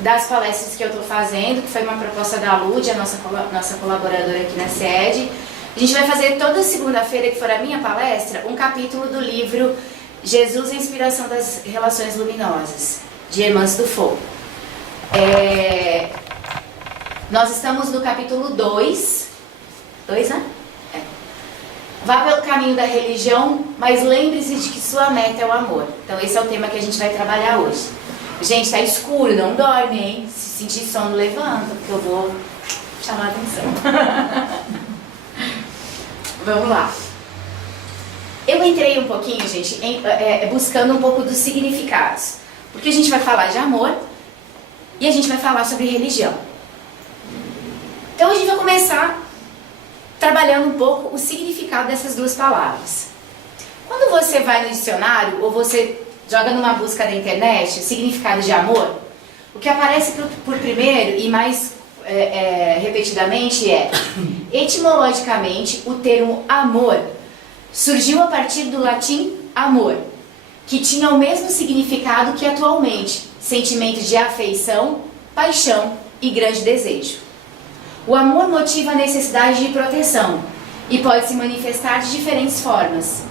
das palestras que eu estou fazendo, que foi uma proposta da Lud, a nossa colaboradora aqui na sede. A gente vai fazer toda segunda-feira, que for a minha palestra, um capítulo do livro Jesus, a Inspiração das Relações Luminosas, de Hermance Dufault. Nós estamos no capítulo 2, né? Vá pelo caminho da religião, mas lembre-se de que sua meta é o amor. Então esse é o tema que a gente vai trabalhar hoje. Gente, tá escuro, não dorme, hein? Se sentir sono, levanta, porque eu vou chamar a atenção. Vamos lá. Eu entrei um pouquinho, gente, buscando um pouco dos significados. Porque a gente vai falar de amor e a gente vai falar sobre religião. Então a gente vai começar trabalhando um pouco o significado dessas duas palavras. Quando você vai no dicionário ou você joga numa busca na internet o significado de amor, o que aparece por primeiro e mais repetidamente etimologicamente, o termo amor surgiu a partir do latim amor, que tinha o mesmo significado que atualmente, sentimento de afeição, paixão e grande desejo. O amor motiva a necessidade de proteção e pode se manifestar de diferentes formas.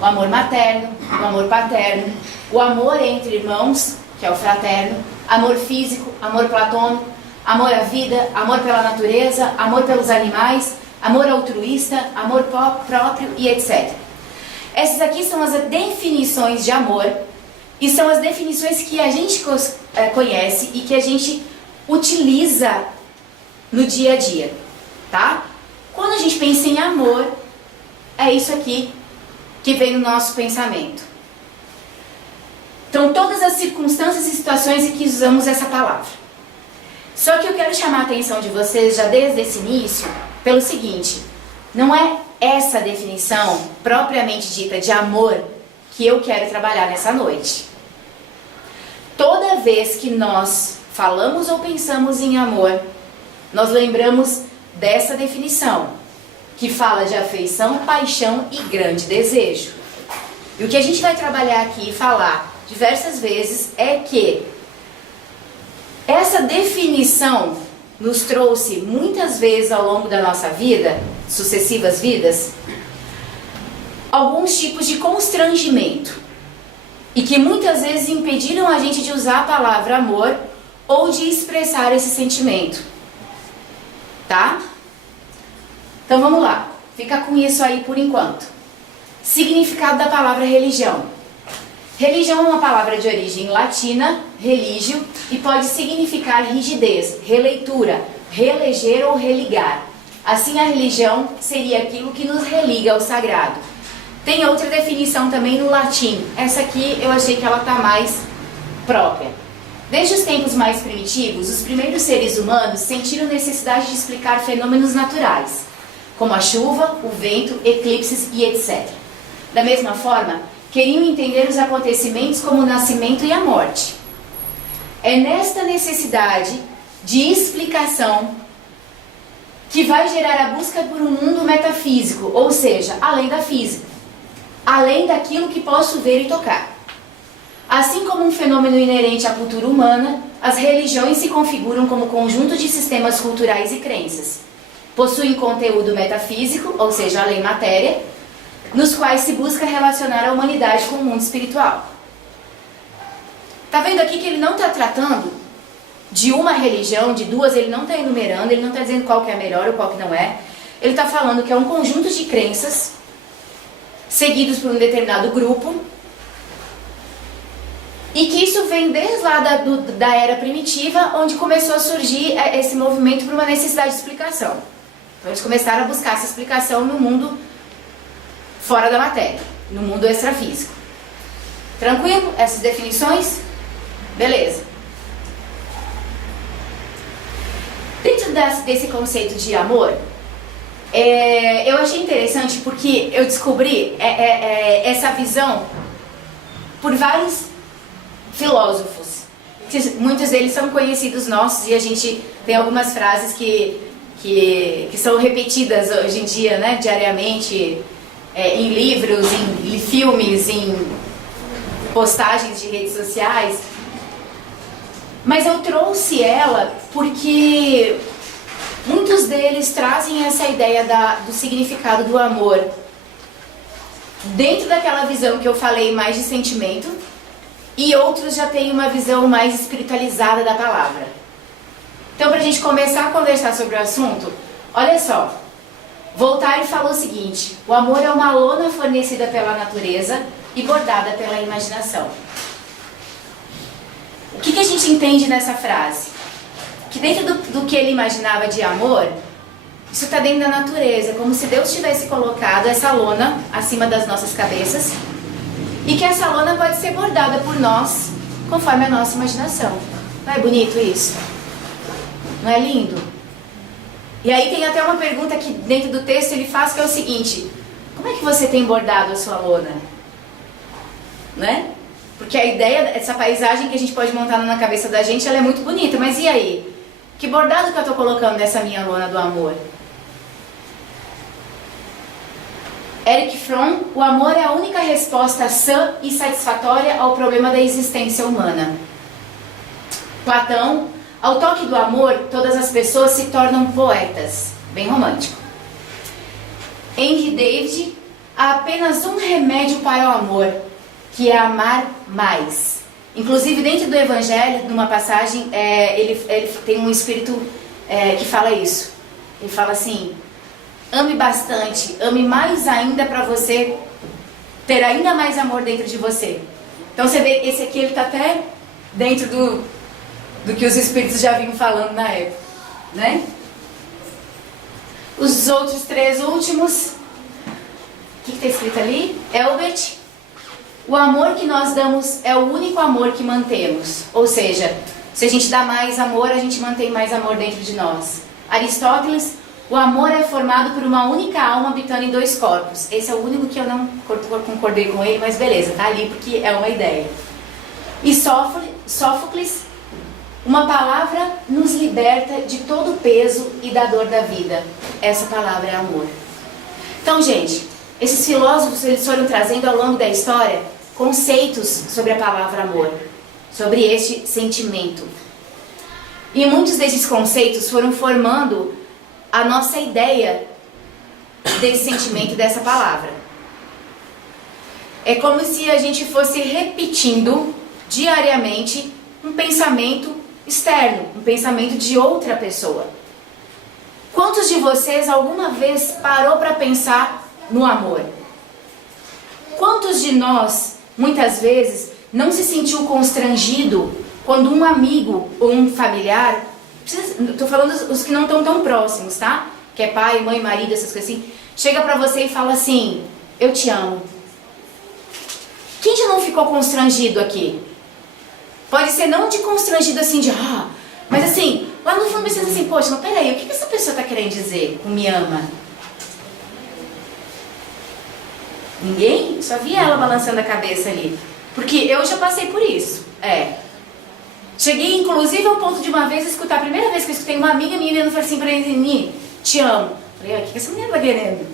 O amor materno, o amor paterno, o amor entre irmãos, que é o fraterno, amor físico, amor platônico, amor à vida, amor pela natureza, amor pelos animais, amor altruísta, amor próprio e etc. Essas aqui são as definições de amor e são as definições que a gente conhece e que a gente utiliza no dia a dia, tá? Quando a gente pensa em amor, é isso aqui que vem no nosso pensamento. Então, todas as circunstâncias e situações em que usamos essa palavra. Só que eu quero chamar a atenção de vocês já desde esse início pelo seguinte: não é essa definição propriamente dita de amor que eu quero trabalhar nessa noite. Toda vez que nós falamos ou pensamos em amor, nós lembramos dessa definição, que fala de afeição, paixão e grande desejo. E o que a gente vai trabalhar aqui e falar diversas vezes é que essa definição nos trouxe muitas vezes ao longo da nossa vida, sucessivas vidas, alguns tipos de constrangimento e que muitas vezes impediram a gente de usar a palavra amor ou de expressar esse sentimento. Tá? Então vamos lá, fica com isso aí por enquanto. Significado da palavra religião. Religião é uma palavra de origem latina, religio, e pode significar rigidez, releitura, releger ou religar. Assim, a religião seria aquilo que nos religa ao sagrado. Tem outra definição também no latim. Essa aqui eu achei que ela está mais própria. Desde os tempos mais primitivos, os primeiros seres humanos sentiram necessidade de explicar fenômenos naturais, como a chuva, o vento, eclipses e etc. Da mesma forma, queriam entender os acontecimentos como o nascimento e a morte. É nesta necessidade de explicação que vai gerar a busca por um mundo metafísico, ou seja, além da física, além daquilo que posso ver e tocar. Assim como um fenômeno inerente à cultura humana, as religiões se configuram como conjunto de sistemas culturais e crenças. Possuem conteúdo metafísico, ou seja, além matéria, nos quais se busca relacionar a humanidade com o mundo espiritual. Tá vendo aqui que ele não está tratando de uma religião, de duas, ele não está enumerando, ele não está dizendo qual que é a melhor ou qual que não é. Ele está falando que é um conjunto de crenças seguidos por um determinado grupo, e que isso vem desde lá da era primitiva, onde começou a surgir esse movimento por uma necessidade de explicação. Então eles começaram a buscar essa explicação no mundo fora da matéria, no mundo extrafísico. Tranquilo? Essas definições? Beleza. Dentro desse conceito de amor, eu achei interessante porque eu descobri essa visão por vários filósofos. Muitos deles são conhecidos nossos e a gente tem algumas frases que são repetidas hoje em dia, né, diariamente, em livros, em filmes, em postagens de redes sociais. Mas eu trouxe ela porque muitos deles trazem essa ideia do significado do amor dentro daquela visão que eu falei mais de sentimento, e outros já têm uma visão mais espiritualizada da palavra. Então, para a gente começar a conversar sobre o assunto, olha só, Voltaire falou o seguinte: o amor é uma lona fornecida pela natureza e bordada pela imaginação. O que a gente entende nessa frase? Que dentro do que ele imaginava de amor, isso está dentro da natureza, como se Deus tivesse colocado essa lona acima das nossas cabeças, e que essa lona pode ser bordada por nós, conforme a nossa imaginação. Não é bonito isso? Não é lindo? E aí tem até uma pergunta que dentro do texto ele faz, que é o seguinte: como é que você tem bordado a sua lona? Né? Porque a ideia, essa paisagem que a gente pode montar na cabeça da gente, ela é muito bonita, mas e aí? Que bordado que eu estou colocando nessa minha lona do amor? Erich Fromm: o amor é a única resposta sã e satisfatória ao problema da existência humana. Platão: ao toque do amor, todas as pessoas se tornam poetas. Bem romântico. Henry David: há apenas um remédio para o amor, que é amar mais. Inclusive, dentro do Evangelho, numa passagem, ele tem um espírito que fala isso. Ele fala assim: ame bastante, ame mais ainda, para você ter ainda mais amor dentro de você. Então você vê, esse aqui ele está até dentro do que os espíritos já vinham falando na época, né? Os outros três últimos, o que está escrito ali? Elbert: o amor que nós damos é o único amor que mantemos. Ou seja, se a gente dá mais amor, a gente mantém mais amor dentro de nós. Aristóteles: o amor é formado por uma única alma habitando em dois corpos. Esse é o único que eu não concordei com ele, mas beleza, tá ali porque é uma ideia. E Sófocles: uma palavra nos liberta de todo o peso e da dor da vida. Essa palavra é amor. Então, gente, esses filósofos, eles foram trazendo ao longo da história conceitos sobre a palavra amor, sobre este sentimento. E muitos desses conceitos foram formando a nossa ideia desse sentimento, dessa palavra. É como se a gente fosse repetindo diariamente um pensamento externo, um pensamento de outra pessoa. Quantos de vocês alguma vez parou para pensar no amor? Quantos de nós, muitas vezes, não se sentiu constrangido quando um amigo ou um familiar, estou falando os que não estão tão próximos, tá? Que é pai, mãe, marido, essas coisas assim, chega para você e fala assim: eu te amo. Quem já não ficou constrangido aqui? Pode ser não de constrangido assim, mas assim, lá no fundo você diz assim: poxa, mas peraí, o que essa pessoa está querendo dizer com me ama? Ninguém? Só vi ela balançando a cabeça ali. Porque eu já passei por isso. Cheguei inclusive ao ponto de uma vez escutar, a primeira vez que eu escutei uma amiga minha falando assim pra mim: te amo. Falei: o que essa menina tá querendo?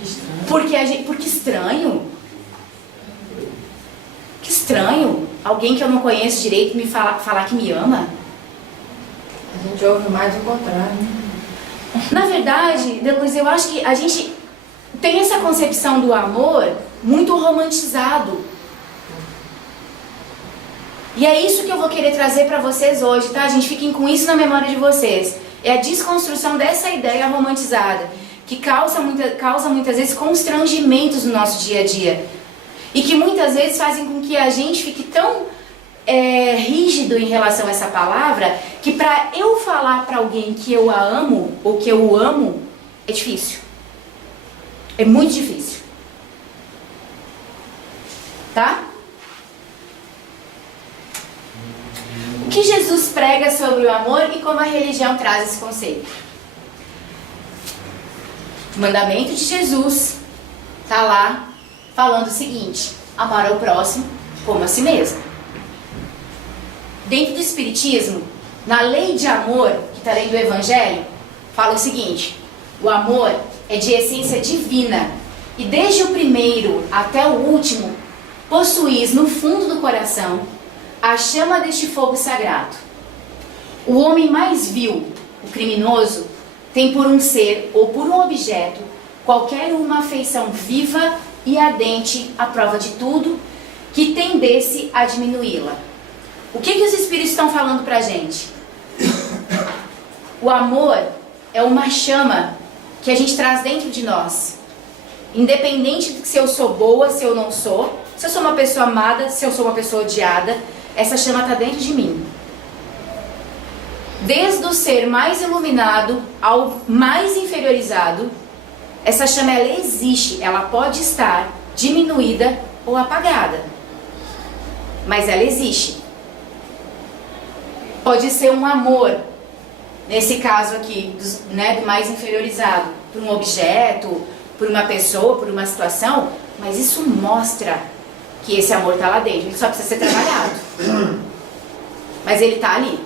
Estranho. Porque estranho. Que estranho. Alguém que eu não conheço direito me falar que me ama. A gente ouve mais o contrário. Na verdade, Deluz, eu acho que a gente tem essa concepção do amor muito romantizado. E é isso que eu vou querer trazer para vocês hoje, tá? Gente, fiquem com isso na memória de vocês. É a desconstrução dessa ideia romantizada, que causa muitas vezes constrangimentos no nosso dia a dia. E que muitas vezes fazem com que a gente fique tão rígido em relação a essa palavra, que para eu falar para alguém que eu a amo, ou que eu o amo, é difícil. É muito difícil. Tá? O que Jesus prega sobre o amor e como a religião traz esse conceito? O mandamento de Jesus está lá falando o seguinte: amar ao próximo como a si mesmo. Dentro do Espiritismo, na lei de amor, que está dentro do Evangelho, fala o seguinte: o amor é de essência divina, e desde o primeiro até o último, possuís no fundo do coração a chama deste fogo sagrado. O homem mais vil, o criminoso, tem por um ser ou por um objeto qualquer uma afeição viva e ardente à prova de tudo que tendesse a diminuí-la. O que os Espíritos estão falando pra gente? O amor é uma chama que a gente traz dentro de nós. Independente de se eu sou boa, se eu não sou, se eu sou uma pessoa amada, se eu sou uma pessoa odiada, essa chama está dentro de mim. Desde o ser mais iluminado ao mais inferiorizado, essa chama ela existe, ela pode estar diminuída ou apagada, mas ela existe. Pode ser um amor, nesse caso aqui, do mais inferiorizado, por um objeto, por uma pessoa, por uma situação, mas isso mostra que esse amor está lá dentro, ele só precisa ser trabalhado. Mas ele está ali.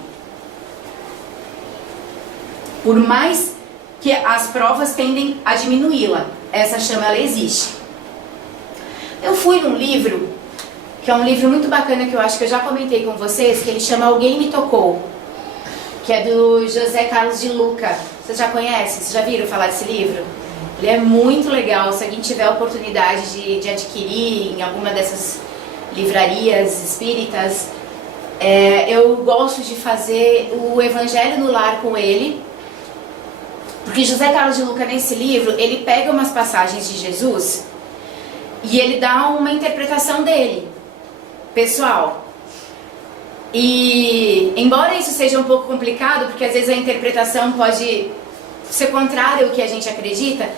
Por mais que as provas tendem a diminuí-la, essa chama ela existe. Eu fui num livro, que é um livro muito bacana que eu acho que eu já comentei com vocês, que ele chama Alguém Me Tocou, que é do José Carlos de Luca. Vocês já conhecem? Vocês já viram falar desse livro? Ele é muito legal, se alguém tiver a oportunidade de adquirir em alguma dessas livrarias espíritas. Eu gosto de fazer o Evangelho no Lar com ele, porque José Carlos de Luca, nesse livro, ele pega umas passagens de Jesus e ele dá uma interpretação dele, pessoal. E, embora isso seja um pouco complicado, porque às vezes a interpretação pode ser contrária ao que a gente acredita,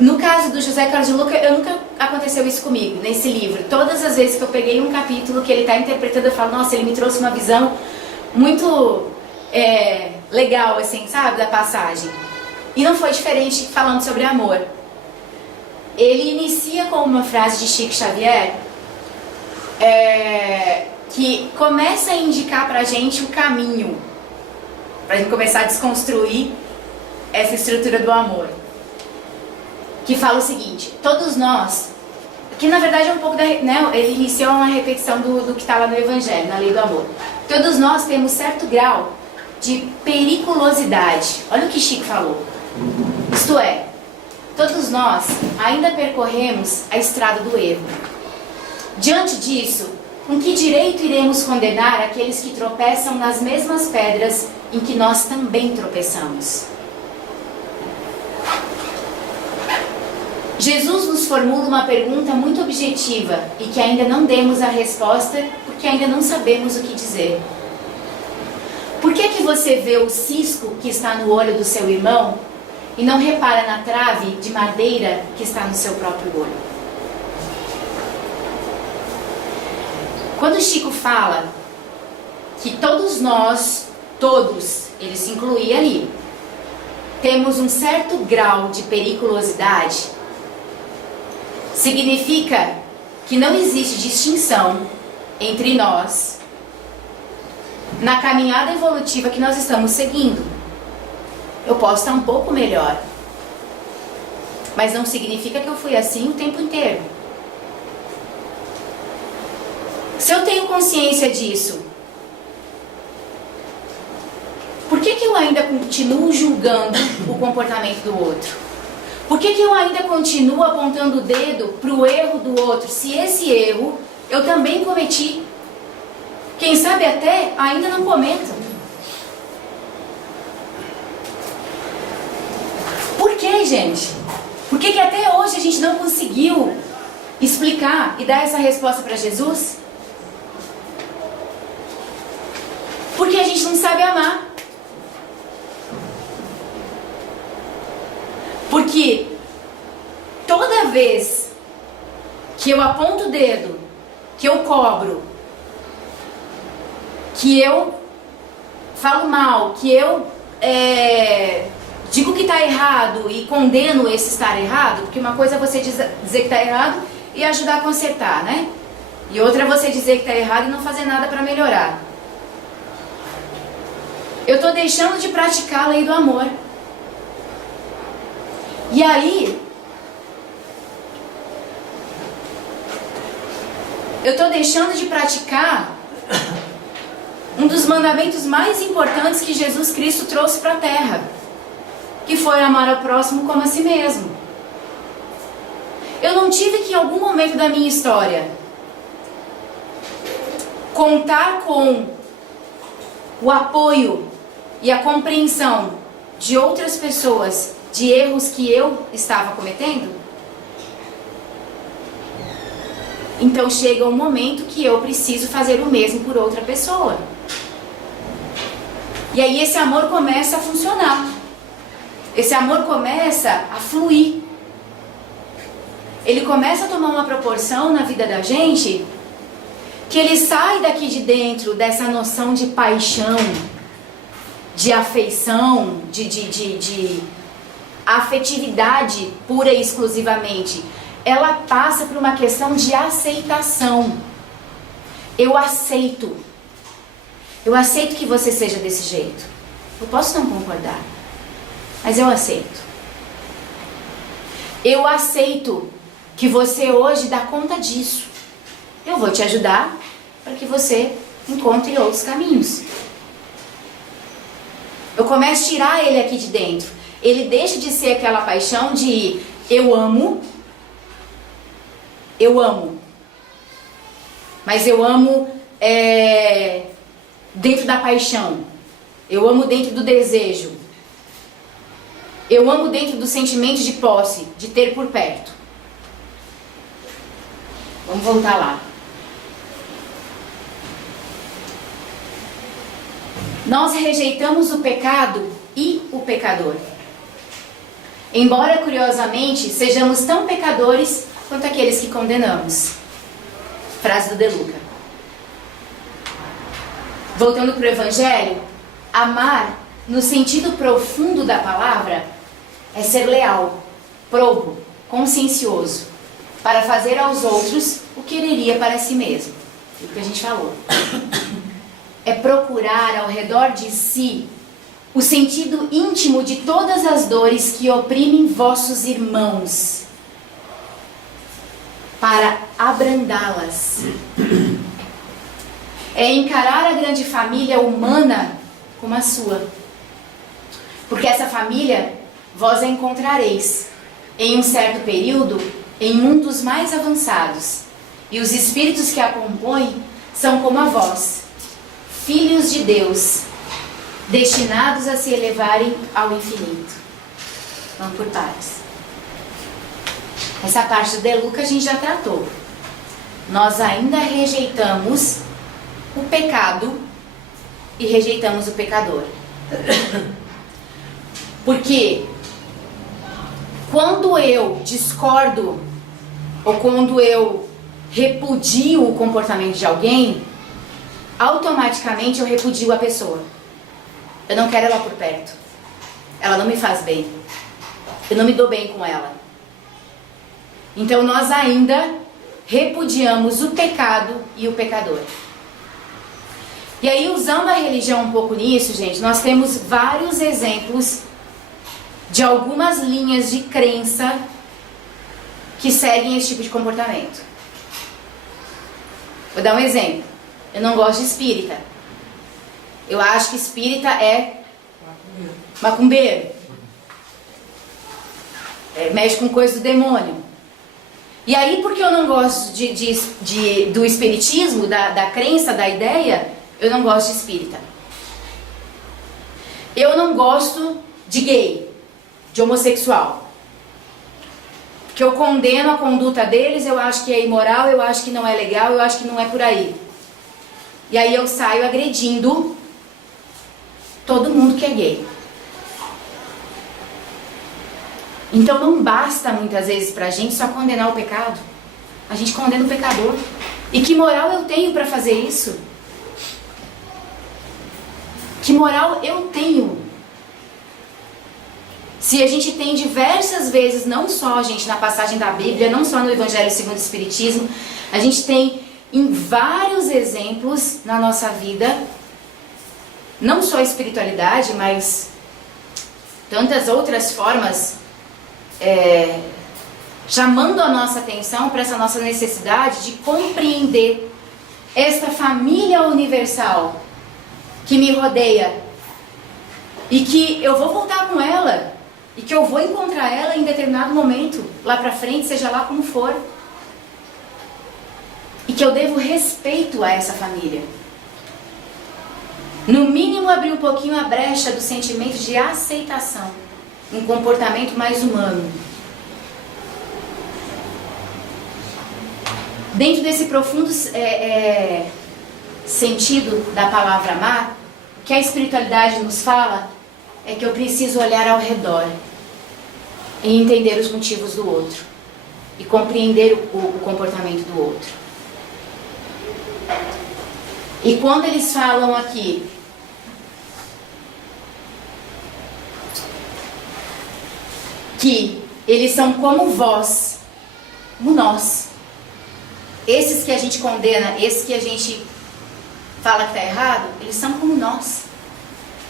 no caso do José Carlos de Luca, nunca aconteceu isso comigo, nesse livro. Todas as vezes que eu peguei um capítulo que ele está interpretando, eu falo, nossa, ele me trouxe uma visão muito legal, assim, sabe, da passagem. E não foi diferente falando sobre amor. Ele inicia com uma frase de Chico Xavier, que começa a indicar pra gente o caminho, pra gente começar a desconstruir essa estrutura do amor. Que fala o seguinte: todos nós, que na verdade é um pouco ele iniciou uma repetição do que está lá no Evangelho, na lei do amor. Todos nós temos certo grau de periculosidade. Olha o que Chico falou. Isto é, todos nós ainda percorremos a estrada do erro. Diante disso, com que direito iremos condenar aqueles que tropeçam nas mesmas pedras em que nós também tropeçamos? Jesus nos formula uma pergunta muito objetiva e que ainda não demos a resposta porque ainda não sabemos o que dizer. Por que você vê o cisco que está no olho do seu irmão e não repara na trave de madeira que está no seu próprio olho? Quando Chico fala que todos nós, ele se incluía ali, temos um certo grau de periculosidade, significa que não existe distinção entre nós na caminhada evolutiva que nós estamos seguindo. Eu posso estar um pouco melhor, mas não significa que eu fui assim o tempo inteiro. Se eu tenho consciência disso, por que eu ainda continuo julgando o comportamento do outro? Por que eu ainda continuo apontando o dedo para o erro do outro, se esse erro eu também cometi? Quem sabe até ainda não cometo. Por que, gente? Por que até hoje a gente não conseguiu explicar e dar essa resposta para Jesus? Porque a gente não sabe amar. Porque toda vez que eu aponto o dedo, que eu cobro, que eu falo mal, que eu digo que está errado e condeno esse estar errado, porque uma coisa é você dizer que está errado e ajudar a consertar, né? E outra é você dizer que está errado e não fazer nada para melhorar. Eu estou deixando de praticar a lei do amor. E aí, eu estou deixando de praticar um dos mandamentos mais importantes que Jesus Cristo trouxe para a terra, que foi amar ao próximo como a si mesmo. Eu não tive que em algum momento da minha história contar com o apoio e a compreensão de outras pessoas de erros que eu estava cometendo. Então chega um momento que eu preciso fazer o mesmo por outra pessoa. E aí esse amor começa a funcionar. Esse amor começa a fluir. Ele começa a tomar uma proporção na vida da gente que ele sai daqui de dentro dessa noção de paixão, de afeição, de afetividade pura e exclusivamente. Ela passa por uma questão de aceitação. Eu aceito. Eu aceito que você seja desse jeito. Eu posso não concordar, mas eu aceito. Eu aceito que você hoje dá conta disso. Eu vou te ajudar para que você encontre outros caminhos. Eu começo a tirar ele aqui de dentro. Ele deixa de ser aquela paixão de eu amo, mas eu amo dentro da paixão, eu amo dentro do desejo, eu amo dentro do sentimento de posse, de ter por perto. Vamos voltar lá. Nós rejeitamos o pecado e o pecador. Embora, curiosamente, sejamos tão pecadores quanto aqueles que condenamos. Frase do De Luca. Voltando para o Evangelho, amar, no sentido profundo da palavra, é ser leal, probo, consciencioso, para fazer aos outros o que quereria para si mesmo. É o que a gente falou. É procurar ao redor de si o sentido íntimo de todas as dores que oprimem vossos irmãos, para abrandá-las. É encarar a grande família humana como a sua. Porque essa família vós a encontrareis em um certo período em mundos mais avançados, e os espíritos que a compõem são como a vós, filhos de Deus, destinados a se elevarem ao infinito. Vamos por partes. Essa parte do De Luca a gente já tratou. Nós ainda rejeitamos o pecado e rejeitamos o pecador. Porque quando eu discordo ou quando eu repudio o comportamento de alguém, automaticamente eu repudio a pessoa. Eu não quero ela por perto. Ela não me faz bem. Eu não me dou bem com ela. Então nós ainda repudiamos o pecado e o pecador. E aí, usando a religião um pouco nisso, gente, nós temos vários exemplos de algumas linhas de crença que seguem esse tipo de comportamento. Vou dar um exemplo. Eu não gosto de espírita. Eu acho que espírita é macumbeiro. Mexe com coisa do demônio. E aí, porque eu não gosto do espiritismo, da crença, da ideia, eu não gosto de espírita. Eu não gosto de gay, de homossexual. Porque eu condeno a conduta deles, eu acho que é imoral, eu acho que não é legal, eu acho que não é por aí. E aí eu saio agredindo todo mundo que é gay. Então não basta muitas vezes pra gente só condenar o pecado. A gente condena o pecador. E que moral eu tenho pra fazer isso? Que moral eu tenho? Se a gente tem diversas vezes, não só, gente, na passagem da Bíblia, não só no Evangelho segundo o Espiritismo, a gente tem em vários exemplos na nossa vida, não só a espiritualidade, mas tantas outras formas, chamando a nossa atenção para essa nossa necessidade de compreender esta família universal que me rodeia e que eu vou voltar com ela e que eu vou encontrar ela em determinado momento, lá pra frente, seja lá como for. E que eu devo respeito a essa família. No mínimo, abrir um pouquinho a brecha do sentimento de aceitação, um comportamento mais humano. Dentro desse profundo sentido da palavra amar, o que a espiritualidade nos fala é que eu preciso olhar ao redor e entender os motivos do outro e compreender o comportamento do outro. E quando eles falam aqui que eles são como vós, como nós, esses que a gente condena, esses que a gente fala que está errado, eles são como nós,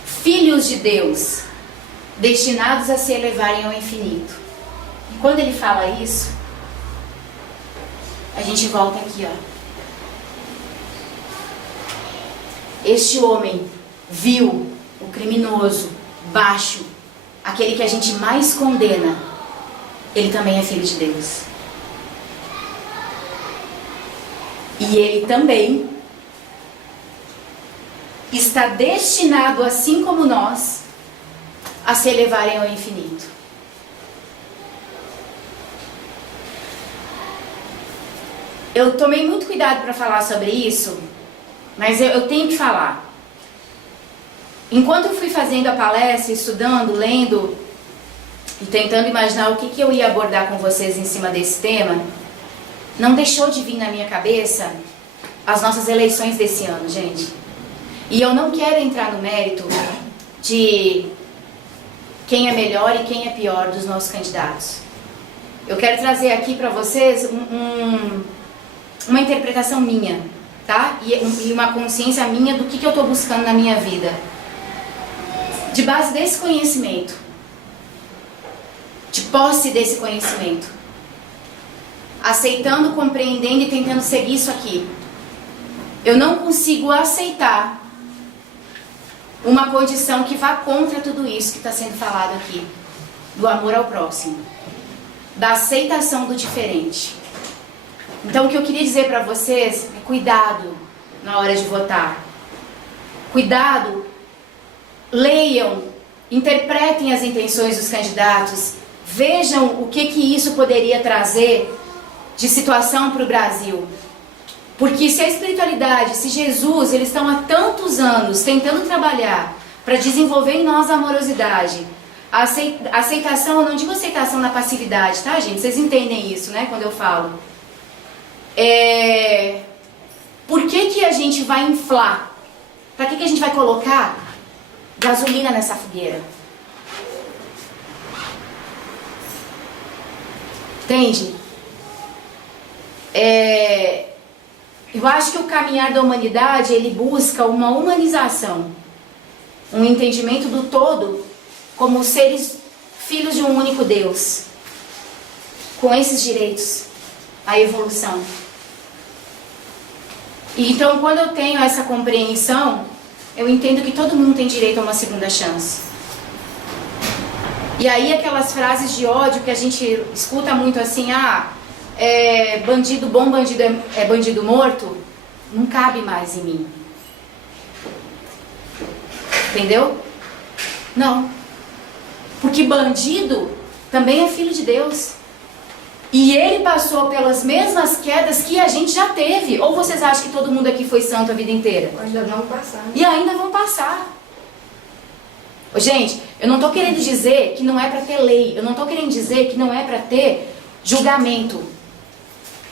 filhos de Deus, destinados a se elevarem ao infinito. E quando ele fala isso, a gente volta aqui, ó. Este homem viu o criminoso, baixo, aquele que a gente mais condena, ele também é filho de Deus. E ele também está destinado, assim como nós, a se elevarem ao infinito. Eu tomei muito cuidado para falar sobre isso, mas eu tenho que falar. Enquanto eu fui fazendo a palestra, estudando, lendo e tentando imaginar o que eu ia abordar com vocês em cima desse tema, não deixou de vir na minha cabeça as nossas eleições desse ano, gente. E eu não quero entrar no mérito de quem é melhor e quem é pior dos nossos candidatos. Eu quero trazer aqui para vocês uma interpretação minha, tá? E uma consciência minha do que eu estou buscando na minha vida. De base desse conhecimento. De posse desse conhecimento. Aceitando, compreendendo e tentando seguir isso aqui. Eu não consigo aceitar uma condição que vá contra tudo isso que está sendo falado aqui. Do amor ao próximo. Da aceitação do diferente. Então o que eu queria dizer para vocês é cuidado na hora de votar. Cuidado, leiam, interpretem as intenções dos candidatos, vejam o que isso poderia trazer de situação para o Brasil. Porque se a espiritualidade, se Jesus, eles estão há tantos anos tentando trabalhar para desenvolver em nós a amorosidade, a aceitação, eu não digo aceitação na passividade, tá, gente? Vocês entendem isso, né, quando eu falo. Por que a gente vai inflar? Para que a gente vai colocar gasolina nessa fogueira? Entende? Eu acho que o caminhar da humanidade, ele busca uma humanização, um entendimento do todo como seres filhos de um único Deus, com esses direitos, a evolução. E então, quando eu tenho essa compreensão, eu entendo que todo mundo tem direito a uma segunda chance. E aí aquelas frases de ódio que a gente escuta muito assim, bandido bom, bandido é bandido morto, não cabe mais em mim. Entendeu? Não. Porque bandido também é filho de Deus. E ele passou pelas mesmas quedas que a gente já teve. Ou vocês acham que todo mundo aqui foi santo a vida inteira? Ainda vão passar. E ainda vão passar. Gente, eu não estou querendo dizer que não é para ter lei. Eu não estou querendo dizer que não é para ter julgamento.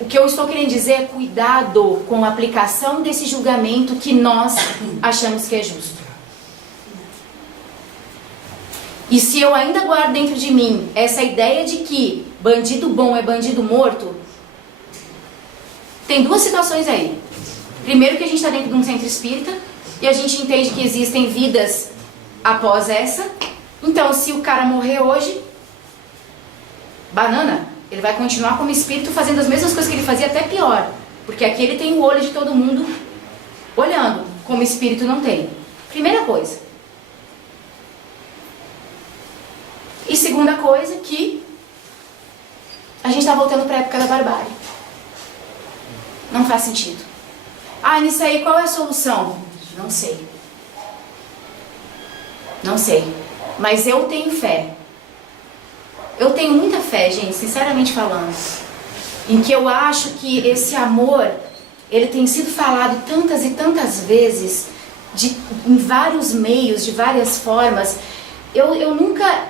O que eu estou querendo dizer é cuidado com a aplicação desse julgamento que nós achamos que é justo. E se eu ainda guardo dentro de mim essa ideia de que bandido bom é bandido morto, tem duas situações aí. Primeiro, que a gente está dentro de um centro espírita e a gente entende que existem vidas após essa. Então, se o cara morrer hoje, banana, ele vai continuar como espírito fazendo as mesmas coisas que ele fazia, até pior. Porque aqui ele tem o olho de todo mundo olhando, como espírito não tem. Primeira coisa. E segunda coisa, que a gente está voltando para a época da barbárie. Não faz sentido. Ah, nisso aí qual é a solução? Não sei. Não sei. Mas eu tenho fé. Eu tenho muita fé, gente, sinceramente falando. Em que eu acho que esse amor, ele tem sido falado tantas e tantas vezes, em vários meios, de várias formas. Eu nunca...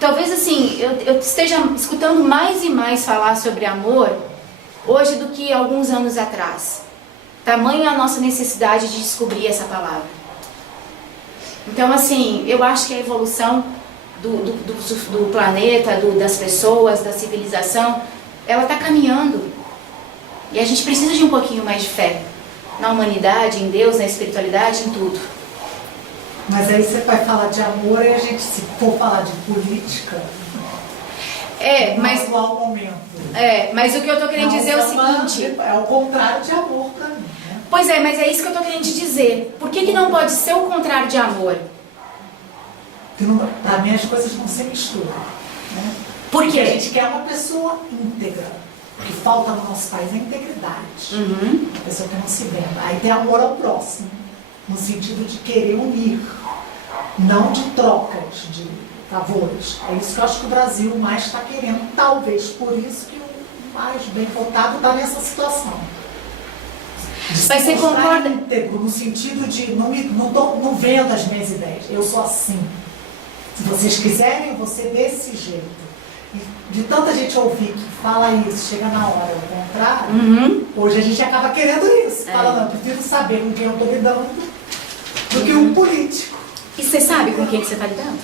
Talvez assim, eu esteja escutando mais e mais falar sobre amor hoje do que alguns anos atrás. Tamanha a nossa necessidade de descobrir essa palavra. Então, assim, eu acho que a evolução do planeta, das pessoas, da civilização, ela está caminhando. E a gente precisa de um pouquinho mais de fé. Na humanidade, em Deus, na espiritualidade, em tudo. Mas aí você vai falar de amor e a gente, se for falar de política... mas... No atual momento. Mas o que eu tô querendo dizer é o seguinte... É o contrário de amor pra mim, né? Pois é, mas é isso que eu tô querendo te dizer. Por que não pode ser o contrário de amor? Pra mim as coisas não se misturam, né? Por quê? Porque a gente quer uma pessoa íntegra. O que falta no nosso país é integridade. Uma pessoa que não se venda. Aí tem amor ao próximo, no sentido de querer unir, não de trocas de favores. É isso que eu acho que o Brasil mais está querendo. Talvez por isso que o mais bem votado está nessa situação. Mas você concorda? Íntegro, no sentido de não vendo as minhas ideias. Eu sou assim. Se vocês quiserem, eu vou ser desse jeito. De tanta gente ouvir que fala isso, chega na hora, é o contrário, hoje a gente acaba querendo isso. Fala, não, eu prefiro saber com quem eu estou lidando do que um político. E você sabe com quem que você está lidando?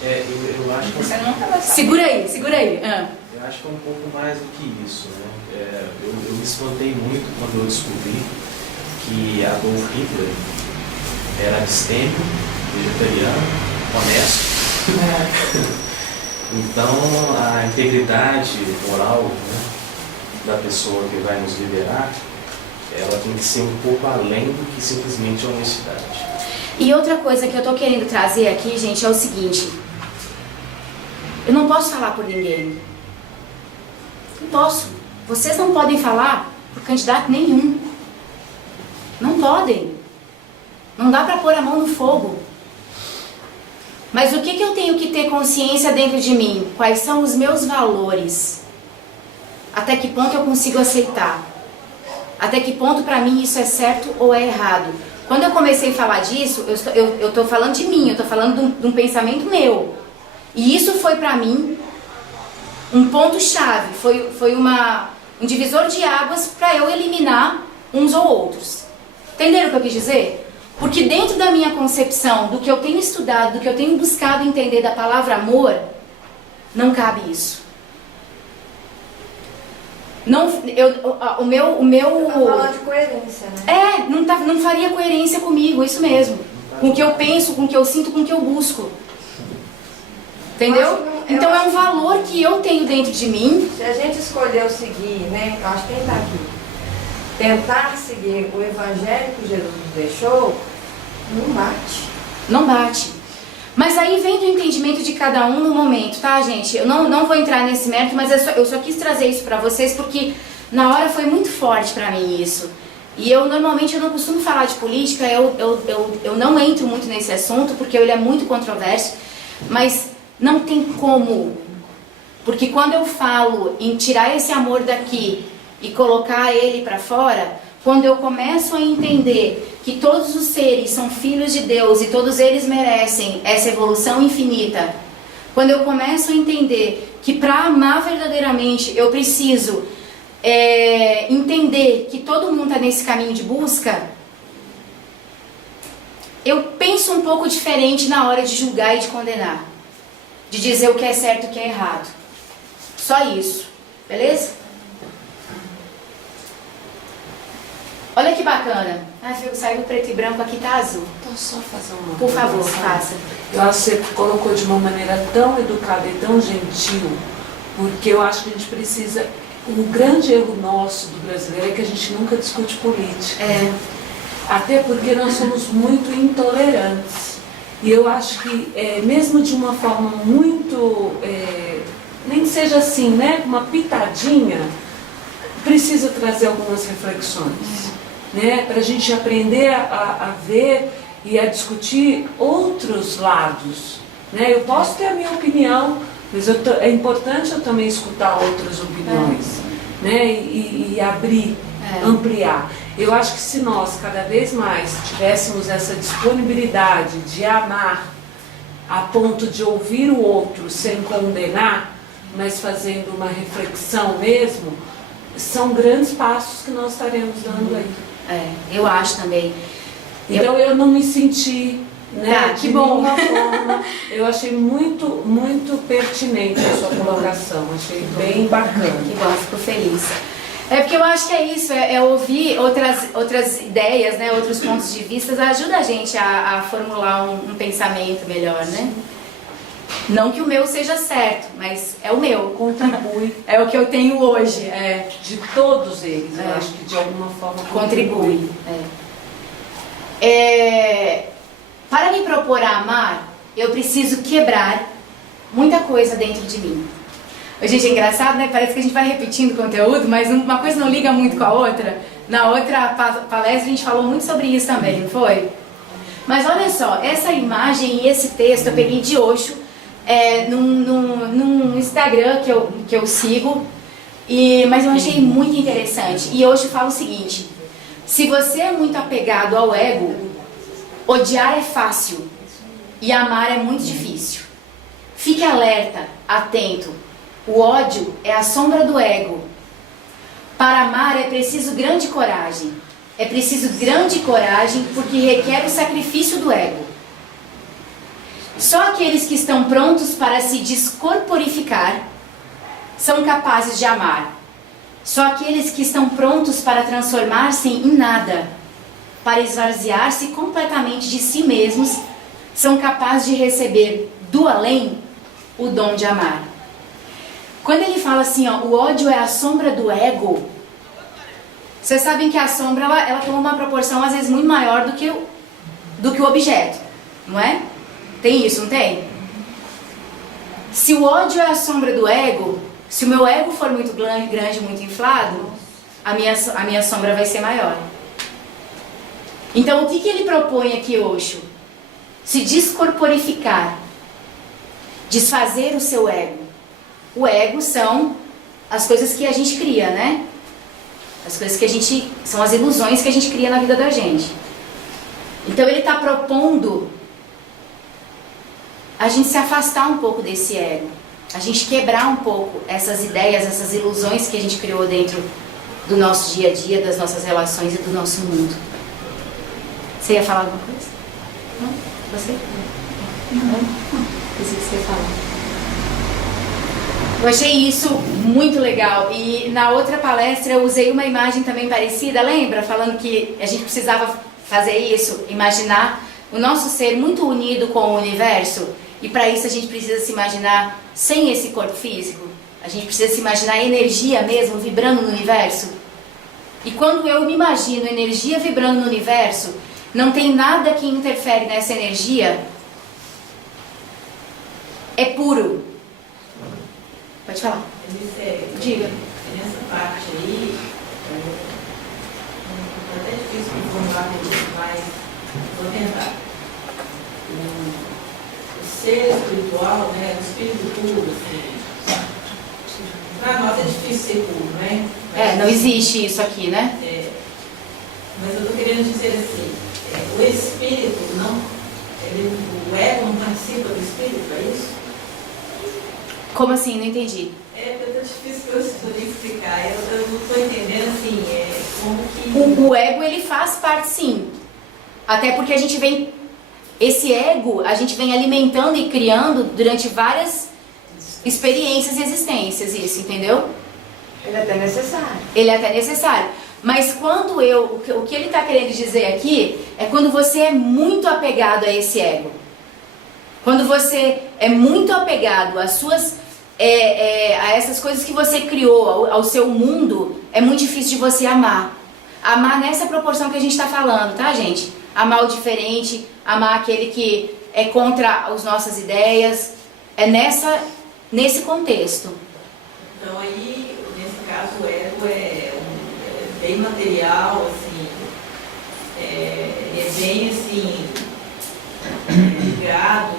Eu acho que... Você nunca vai saber. Segura aí. Eu acho que é um pouco mais do que isso, né? Eu me espantei muito quando eu descobri que Adolf Hitler era abstêmio, vegetariano, honesto. Então, a integridade moral, né, da pessoa que vai nos liderar, ela tem que ser um pouco além do que simplesmente a honestidade. E outra coisa que eu tô querendo trazer aqui, gente, é o seguinte. Eu não posso falar por ninguém. Não posso. Vocês não podem falar por candidato nenhum. Não podem. Não dá pra pôr a mão no fogo. Mas o que eu tenho que ter consciência dentro de mim? Quais são os meus valores? Até que ponto eu consigo aceitar? Até que ponto pra mim isso é certo ou é errado? Quando eu comecei a falar disso, eu tô falando de mim, eu tô falando de um pensamento meu. E isso foi pra mim um ponto-chave, foi um divisor de águas pra eu eliminar uns ou outros. Entenderam o que eu quis dizer? Porque dentro da minha concepção, do que eu tenho estudado, do que eu tenho buscado entender da palavra amor, não cabe isso. Não, o meu... Tá falando de coerência, né? Não faria coerência comigo, isso mesmo. Com o que eu penso, com o que eu sinto, com o que eu busco. Entendeu? Então é um valor que eu tenho dentro de mim. Se a gente escolheu seguir, né? Eu acho que quem está aqui, tentar seguir o evangelho que Jesus nos deixou, não bate. Não bate. Mas aí vem do entendimento de cada um no momento, tá, gente? Eu não vou entrar nesse mérito, mas eu só quis trazer isso pra vocês porque na hora foi muito forte pra mim isso. E normalmente eu não costumo falar de política, eu não entro muito nesse assunto porque ele é muito controverso, mas não tem como. Porque quando eu falo em tirar esse amor daqui e colocar ele pra fora, quando eu começo a entender que todos os seres são filhos de Deus e todos eles merecem essa evolução infinita, quando eu começo a entender que para amar verdadeiramente eu preciso entender que todo mundo está nesse caminho de busca, eu penso um pouco diferente na hora de julgar e de condenar, de dizer o que é certo e o que é errado. Só isso, beleza? Olha que bacana. Saiu preto e branco, aqui tá azul. Então, só fazer uma Por favor, observação. faça. Eu acho que você colocou de uma maneira tão educada e tão gentil, porque eu acho que a gente precisa... O grande erro nosso do brasileiro é que a gente nunca discute política. Até porque nós somos muito intolerantes. E eu acho que, mesmo de uma forma muito, nem que seja assim, né, uma pitadinha, precisa trazer algumas reflexões, né, para a gente aprender a ver e a discutir outros lados. Né? Eu posso ter a minha opinião, mas é importante eu também escutar outras opiniões, né, e abrir, ampliar. Eu acho que se nós cada vez mais tivéssemos essa disponibilidade de amar a ponto de ouvir o outro sem condenar, mas fazendo uma reflexão mesmo, são grandes passos que nós estaremos dando aí. Eu acho também. Então eu não me senti, né, que de bom. nenhuma forma. Eu achei muito, muito pertinente a sua colocação. Achei bem bacana. Que bom, fico feliz. Porque eu acho que é isso, ouvir outras ideias, né, outros pontos de vista, ajuda a gente a formular um pensamento melhor, né? Não que o meu seja certo, mas é o meu. Contribui. É o que eu tenho hoje. De todos eles, eu acho que de alguma forma contribui. Para me propor a amar, eu preciso quebrar muita coisa dentro de mim. Gente, é engraçado, né? Parece que a gente vai repetindo o conteúdo, mas uma coisa não liga muito com a outra. Na outra palestra a gente falou muito sobre isso também, não foi? Mas olha só, essa imagem e esse texto eu peguei de Osho, num Instagram que eu sigo, mas eu achei muito interessante. E Osho fala o seguinte: se você é muito apegado ao ego, odiar é fácil e amar é muito difícil. Fique alerta, atento. O ódio é a sombra do ego. Para amar é preciso grande coragem. É preciso grande coragem porque requer o sacrifício do ego. Só aqueles que estão prontos para se descorporificar são capazes de amar. Só aqueles que estão prontos para transformar-se em nada, para esvaziar-se completamente de si mesmos, são capazes de receber do além o dom de amar. Quando ele fala assim, o ódio é a sombra do ego, vocês sabem que a sombra ela toma uma proporção às vezes muito maior do que o objeto, não é? Tem isso, não tem? Se o ódio é a sombra do ego, se o meu ego for muito grande, muito inflado, a minha sombra vai ser maior. Então o que ele propõe aqui, Osho? Se descorporificar, desfazer o seu ego. O ego são as coisas que a gente cria, né? As coisas que são as ilusões que a gente cria na vida da gente. Então ele está propondo a gente se afastar um pouco desse ego, a gente quebrar um pouco essas ideias, essas ilusões que a gente criou dentro do nosso dia a dia, das nossas relações e do nosso mundo. Você ia falar alguma coisa? Não? Você? Não? Pensei que você ia falar. Eu achei isso muito legal. E na outra palestra eu usei uma imagem também parecida, lembra? Falando que a gente precisava fazer isso, imaginar o nosso ser muito unido com o universo. E para isso a gente precisa se imaginar sem esse corpo físico. A gente precisa se imaginar a energia mesmo vibrando no universo. E quando eu me imagino energia vibrando no universo, não tem nada que interfere nessa energia. É puro. Pode falar. Diga. Nessa parte aí, é até difícil me formular mas vou tentar. O ser espiritual, né, o espírito puro, assim, para nós é difícil ser puro, né? Mas, não existe isso aqui, né? Mas eu estou querendo dizer assim, o espírito o ego não participa do espírito, é isso? Como assim? Não entendi. Porque é difícil para eu explicar. Eu não estou entendendo assim, como que... O ego, ele faz parte, sim. Até porque a gente vem... Esse ego, a gente vem alimentando e criando durante várias experiências e existências, isso, entendeu? Ele é até necessário. Ele é até necessário. Mas quando o que ele está querendo dizer aqui é quando você é muito apegado a esse ego. Quando você é muito apegado às suas, a essas coisas que você criou, ao seu mundo, é muito difícil de você amar. Amar nessa proporção que a gente está falando, tá, gente? Amar o diferente, amar aquele que é contra as nossas ideias. É nesse contexto. Então aí, nesse caso, o ego é bem material, assim, é bem assim, ligado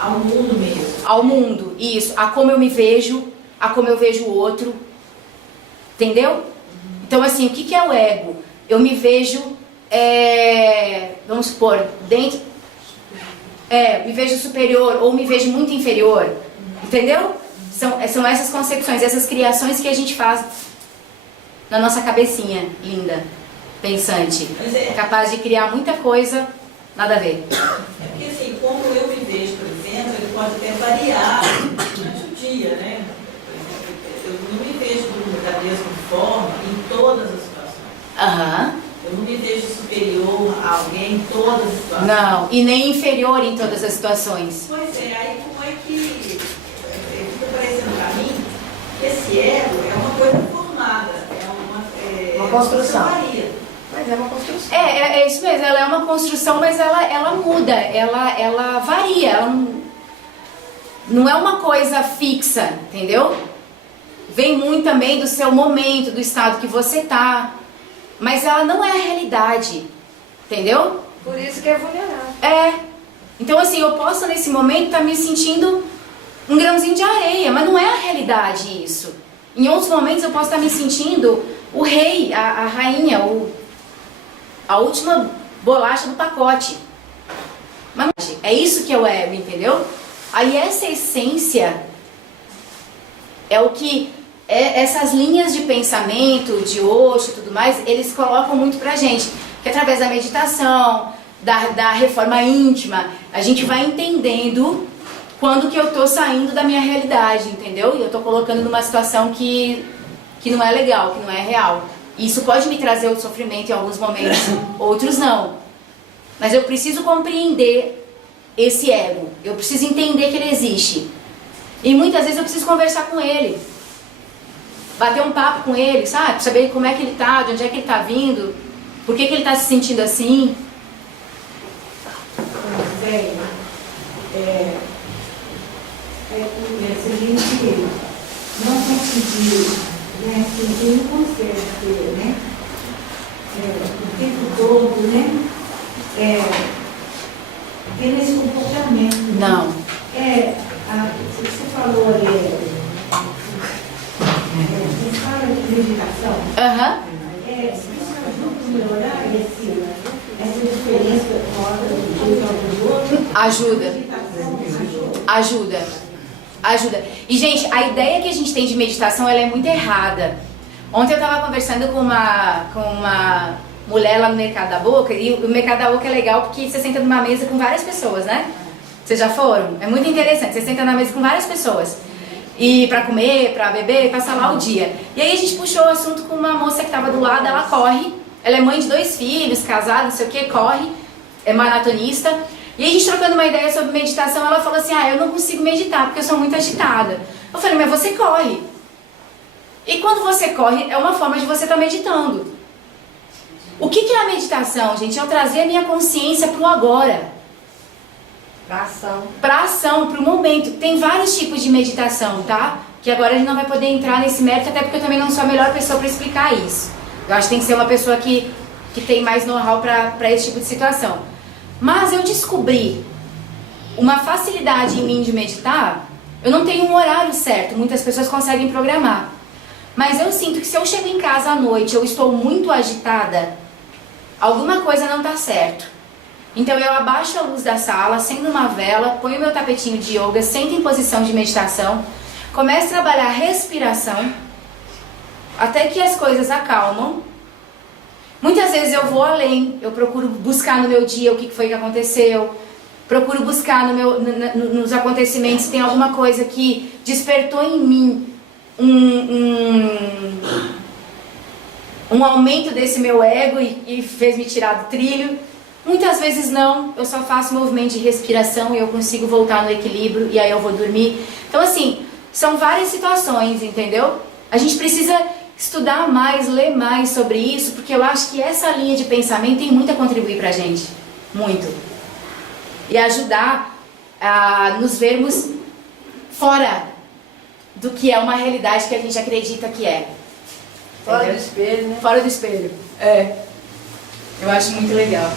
ao mundo mesmo. Ao mundo, isso. A como eu me vejo, a como eu vejo o outro. Entendeu? Então, assim, o que é o ego? Eu me vejo, vamos supor, dentro... me vejo superior ou me vejo muito inferior. Entendeu? São essas concepções, essas criações que a gente faz na nossa cabecinha linda, pensante. Capaz de criar muita coisa, nada a ver. É porque assim, como eu me vejo, por exemplo, ele pode até variar durante o dia, né? Por exemplo, eu não me vejo da mesma forma em todas as situações. Aham. Eu não me vejo superior a alguém em todas as situações. Não, e nem inferior em todas as situações. Pois é, aí como é que fica parecendo pra mim que esse ego é uma coisa formada, Uma construção. varia. Mas é uma construção. É isso mesmo, ela é uma construção, mas ela muda, ela varia, ela não é uma coisa fixa, entendeu? Vem muito também do seu momento, do estado que você tá, mas ela não é a realidade, entendeu? Por isso que é vulnerável. Então assim, eu posso nesse momento estar me sentindo um grãozinho de areia, mas não é a realidade isso. Em outros momentos eu posso estar me sentindo o rei, a rainha, a última bolacha do pacote. Mas é isso que é o ego, entendeu? Aí essa essência é o que essas linhas de pensamento, de Osho e tudo mais, eles colocam muito pra gente. Que através da meditação, da reforma íntima, a gente vai entendendo quando que eu tô saindo da minha realidade, entendeu? E eu tô colocando numa situação que não é legal, que não é real. Isso pode me trazer o sofrimento em alguns momentos, outros não. Mas eu preciso compreender esse ego. Eu preciso entender que ele existe. E muitas vezes eu preciso conversar com ele. Bater um papo com ele, sabe? Saber como é que ele tá, de onde é que ele tá vindo, por que ele tá se sentindo assim. Se a gente não conseguir, né, se a gente não consegue ter, né, o tempo todo, né, ter esse comportamento. Não. Você falou ali, você fala de meditação. Aham. Isso ajuda a melhorar essa diferença do outro? Ajuda. Meditação ajuda? Ajuda. E, gente, a ideia que a gente tem de meditação, ela é muito errada. Ontem eu tava conversando com uma mulher lá no Mercado da Boca, e o Mercado da Boca é legal porque você senta numa mesa com várias pessoas, né? Vocês já foram? É muito interessante, você senta na mesa com várias pessoas. E pra comer, pra beber, passar lá o dia. E aí a gente puxou o assunto com uma moça que tava do lado, ela corre, ela é mãe de 2 filhos, casada, não sei o que, corre, é maratonista. E aí a gente trocando uma ideia sobre meditação, ela falou assim, eu não consigo meditar porque eu sou muito agitada. Eu falei, mas você corre. E quando você corre, é uma forma de você estar meditando. O que é a meditação, gente? É eu trazer a minha consciência pro agora. Pra ação, pro momento. Tem vários tipos de meditação, tá? Que agora a gente não vai poder entrar nesse mérito, até porque eu também não sou a melhor pessoa para explicar isso. Eu acho que tem que ser uma pessoa que tem mais know-how para esse tipo de situação. Mas eu descobri uma facilidade em mim de meditar. Eu não tenho um horário certo, muitas pessoas conseguem programar. Mas eu sinto que se eu chego em casa à noite, eu estou muito agitada, alguma coisa não está certo. Então eu abaixo a luz da sala, acendo uma vela, ponho meu tapetinho de yoga, sento em posição de meditação, começo a trabalhar a respiração, até que as coisas acalmam. Muitas vezes eu vou além, eu procuro buscar no meu dia o que foi que aconteceu, procuro buscar nos acontecimentos se tem alguma coisa que despertou em mim um aumento desse meu ego e fez me tirar do trilho. Muitas vezes não, eu só faço movimento de respiração e eu consigo voltar no equilíbrio e aí eu vou dormir. Então assim, são várias situações, entendeu? A gente precisa estudar mais, ler mais sobre isso, porque eu acho que essa linha de pensamento tem muito a contribuir pra gente. Muito. E ajudar a nos vermos fora do que é uma realidade que a gente acredita que é. Fora Entendeu? do espelho, né? Fora do espelho. É. Eu acho muito legal.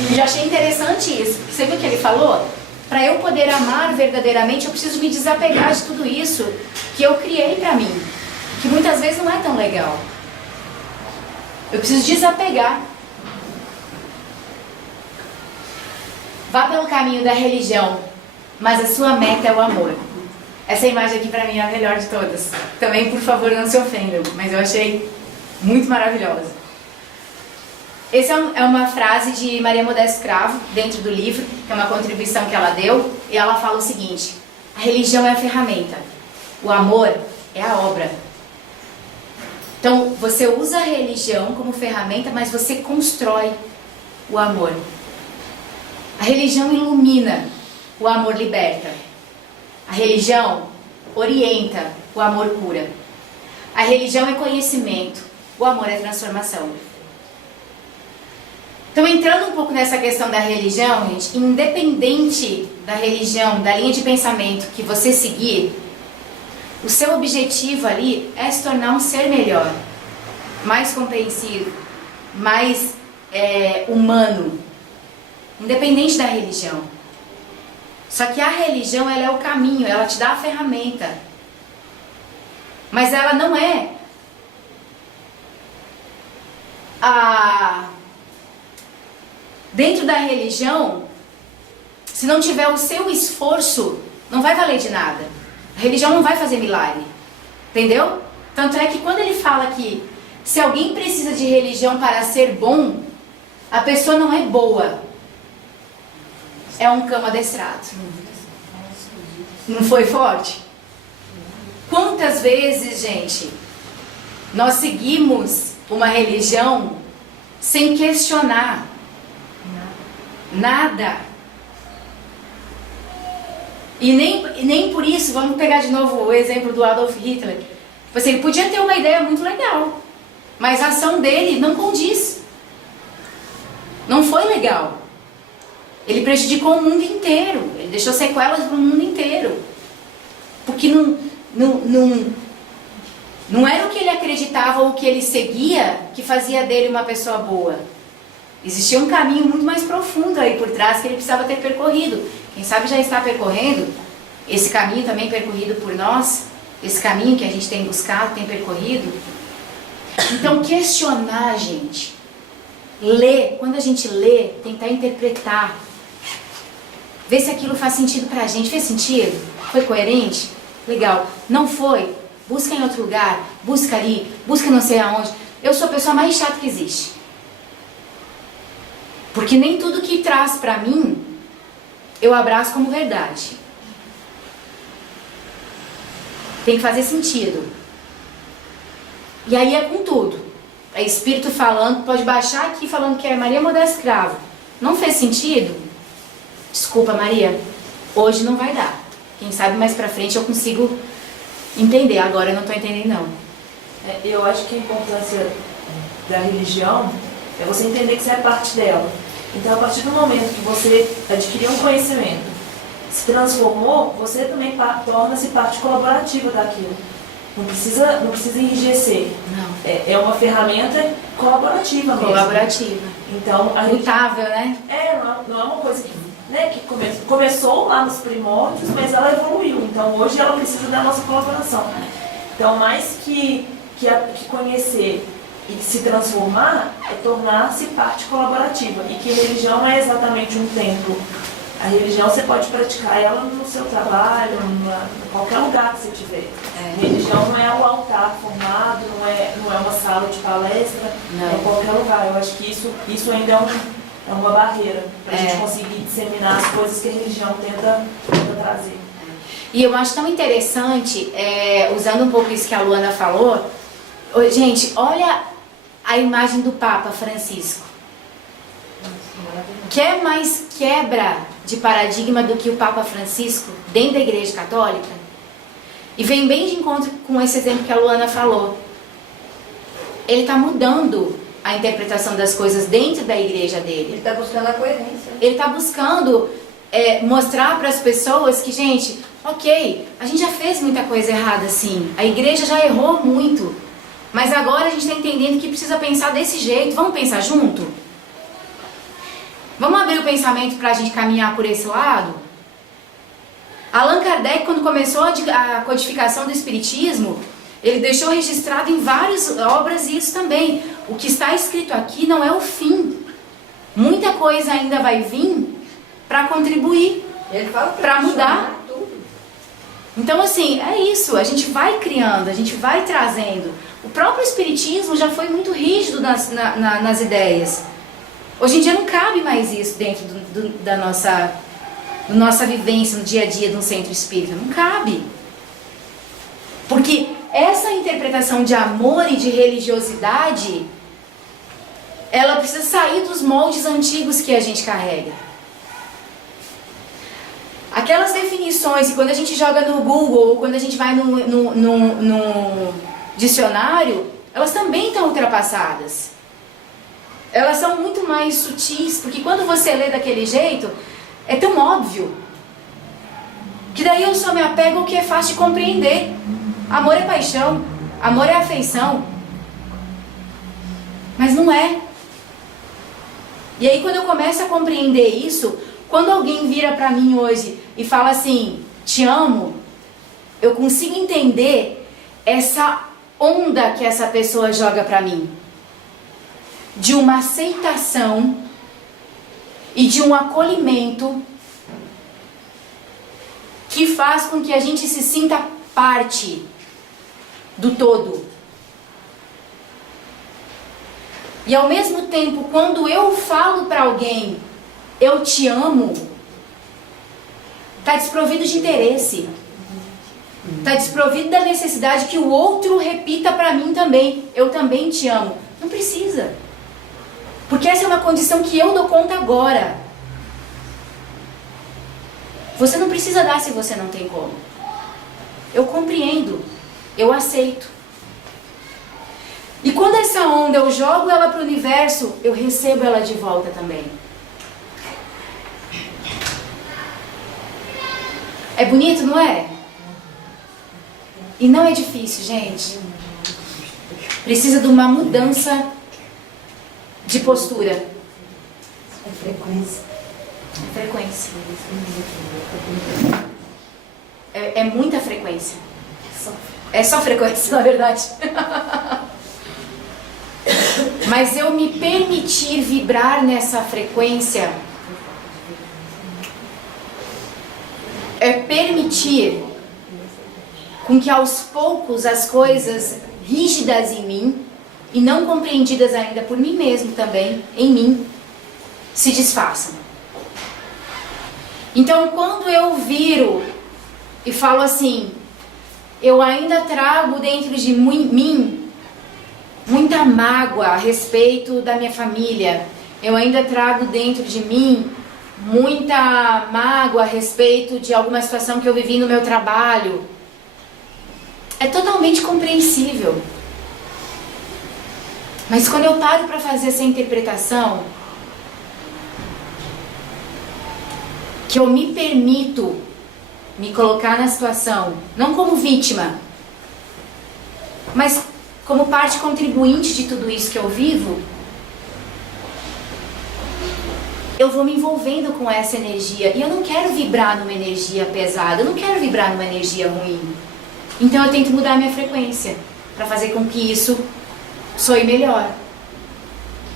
E eu achei interessante isso. Porque você viu o que ele falou? Para eu poder amar verdadeiramente, eu preciso me desapegar de tudo isso que eu criei pra mim. Que muitas vezes não é tão legal. Eu preciso desapegar. Vá pelo caminho da religião, mas a sua meta é o amor. Essa imagem aqui pra mim é a melhor de todas. Também, por favor, não se ofendam, mas eu achei muito maravilhosa. Essa é uma frase de Maria Modesta Cravo, dentro do livro, que é uma contribuição que ela deu, e ela fala o seguinte: a religião é a ferramenta, o amor é a obra. Então, você usa a religião como ferramenta, mas você constrói o amor. A religião ilumina, o amor liberta. A religião orienta, o amor cura. A religião é conhecimento, o amor é transformação. Então, entrando um pouco nessa questão da religião, gente, independente da religião, da linha de pensamento que você seguir, o seu objetivo ali é se tornar um ser melhor, mais compreensivo, mais humano, independente da religião. Só que a religião, ela é o caminho, ela te dá a ferramenta. Mas ela não é dentro da religião, se não tiver o seu esforço, não vai valer de nada. A religião não vai fazer milagre. Entendeu? Tanto é que quando ele fala que se alguém precisa de religião para ser bom, a pessoa não é boa. É um cão adestrado. Não foi forte? Quantas vezes, gente, nós seguimos uma religião sem questionar nada? E nem por isso, vamos pegar de novo o exemplo do Adolf Hitler. Tipo assim, ele podia ter uma ideia muito legal, mas a ação dele não condiz. Não foi legal. Ele prejudicou o mundo inteiro. Ele deixou sequelas para o mundo inteiro. Porque não era o que ele acreditava ou o que ele seguia que fazia dele uma pessoa boa. Existia um caminho muito mais profundo aí por trás que ele precisava ter percorrido. Quem sabe já está percorrendo esse caminho também percorrido por nós. Esse caminho que a gente tem buscado, tem percorrido. Então, questionar, gente. Ler. Quando a gente lê, tentar interpretar. Ver se aquilo faz sentido pra gente. Fez sentido? Foi coerente? Legal. Não foi? Busca em outro lugar. Busca ali. Busca não sei aonde. Eu sou a pessoa mais chata que existe. Porque nem tudo que traz pra mim, eu abraço como verdade. Tem que fazer sentido. E aí é com tudo. É espírito falando, pode baixar aqui falando que é Maria Modesta Cravo. Não fez sentido? Desculpa, Maria. Hoje não vai dar. Quem sabe mais pra frente eu consigo entender. Agora eu não tô entendendo, não. Eu acho que a importância da religião é você entender que você é parte dela. Então, a partir do momento que você adquiriu um conhecimento, se transformou, você também torna-se parte colaborativa daquilo. Não precisa enrijecer. Não. É uma ferramenta colaborativa mesmo. Colaborativa. Então, a Mutável, né? não é uma coisa que começou lá nos primórdios, mas ela evoluiu. Então, hoje ela precisa da nossa colaboração. Então, mais que conhecer e se transformar, é tornar-se parte colaborativa. E que religião não é exatamente um templo. A religião você pode praticar ela no seu trabalho, em qualquer lugar que você estiver. Religião não é o altar formado, não é uma sala de palestra, é em qualquer lugar. Eu acho que isso ainda é uma barreira para a gente conseguir disseminar as coisas que a religião tenta trazer. E eu acho tão interessante, usando um pouco isso que a Luana falou, gente, olha a imagem do Papa Francisco. Quer mais quebra de paradigma do que o Papa Francisco dentro da Igreja Católica? E vem bem de encontro com esse exemplo que a Luana falou. ele está mudando a interpretação das coisas dentro da igreja dele. Ele está buscando a coerência. Ele está buscando mostrar para as pessoas que, gente, ok, a gente já fez muita coisa errada sim, a igreja já errou muito, mas agora a gente está entendendo que precisa pensar desse jeito. Vamos pensar junto? Vamos abrir o pensamento para a gente caminhar por esse lado? Allan Kardec, quando começou a codificação do Espiritismo, ele deixou registrado em várias obras isso também. O que está escrito aqui não é o fim. Muita coisa ainda vai vir para contribuir, para mudar. Então, assim, é isso. A gente vai criando, a gente vai trazendo. O próprio Espiritismo já foi muito rígido nas ideias. Hoje em dia não cabe mais isso dentro da nossa vivência no dia a dia de um centro espírita. Não cabe. Porque essa interpretação de amor e de religiosidade, ela precisa sair dos moldes antigos que a gente carrega. Aquelas definições que quando a gente joga no Google ou quando a gente vai no dicionário, elas também estão ultrapassadas. Elas são muito mais sutis, porque quando você lê daquele jeito, é tão óbvio, que daí eu só me apego ao que é fácil de compreender. Amor é paixão, amor é afeição. Mas não é. E aí quando eu começo a compreender isso, quando alguém vira pra mim hoje e fala assim, te amo, eu consigo entender essa onda que essa pessoa joga pra mim. De uma aceitação e de um acolhimento que faz com que a gente se sinta parte do todo. E ao mesmo tempo, quando eu falo para alguém, eu te amo, está desprovido de interesse. Está desprovido da necessidade que o outro repita para mim também. Eu também te amo. Não precisa. Porque essa é uma condição que eu dou conta agora. Você não precisa dar se você não tem como. Eu compreendo. Eu aceito. E quando essa onda eu jogo ela para o universo, eu recebo ela de volta também. É bonito, não é? E não é difícil, gente. Precisa de uma mudança de postura. É frequência. É frequência. É muita frequência. É só frequência, na verdade. Mas eu me permitir vibrar nessa frequência é permitir com que aos poucos as coisas rígidas em mim e não compreendidas ainda por mim mesmo também, em mim, se desfaçam. Então quando eu viro e falo assim, eu ainda trago dentro de mim muita mágoa a respeito da minha família, eu ainda trago dentro de mim muita mágoa a respeito de alguma situação que eu vivi no meu trabalho, é totalmente compreensível. Mas quando eu paro para fazer essa interpretação, que eu me permito me colocar na situação, não como vítima, mas como parte contribuinte de tudo isso que eu vivo, eu vou me envolvendo com essa energia. E eu não quero vibrar numa energia pesada, eu não quero vibrar numa energia ruim. Então eu tento mudar a minha frequência, para fazer com que isso soe melhor.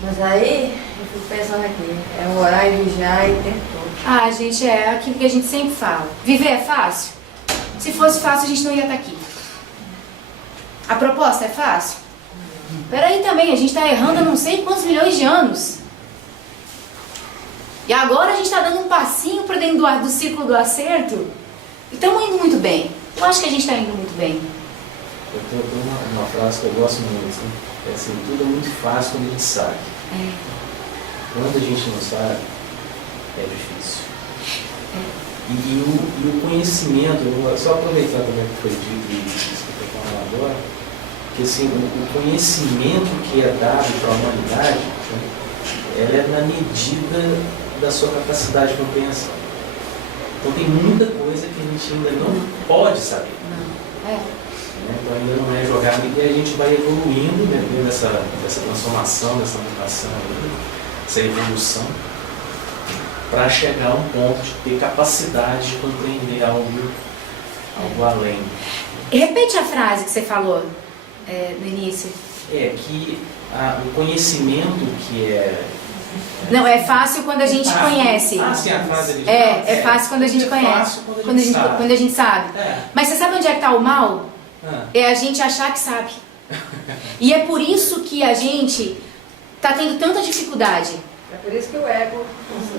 Mas aí, eu fico pensando aqui, é orar e vigiar e tempo todo. Ah, gente, é aquilo que a gente sempre fala. Viver é fácil? Se fosse fácil, a gente não ia estar aqui. A proposta é fácil? Peraí também, a gente está errando há não sei quantos milhões de anos. E agora a gente está dando um passinho para dentro do círculo do acerto. E estamos indo muito bem. Eu acho que a gente está indo muito bem. Eu tenho uma frase que eu gosto muito, né? É assim, tudo é muito fácil quando a gente sabe. Quando a gente não sabe, é difícil. E o conhecimento, eu vou só aproveitar também o que foi dito e isso que eu estou falando agora, Porque assim, o conhecimento que é dado para a humanidade, né, ela é na medida da sua capacidade de compreensão. Então tem muita coisa que a gente ainda não pode saber. Então ainda não é jogado e a gente vai evoluindo dentro dessa transformação, dessa mutação, dessa evolução, para chegar a um ponto de ter capacidade de compreender algo além. Repete a frase que você falou no início. Que o conhecimento que é... Não, é fácil quando a gente conhece. Sim, a frase ali. É fácil quando a gente conhece. Quando a gente sabe. Mas você sabe onde é que está o mal? É a gente achar que sabe. E é por isso que a gente está tendo tanta dificuldade. É por isso que o ego...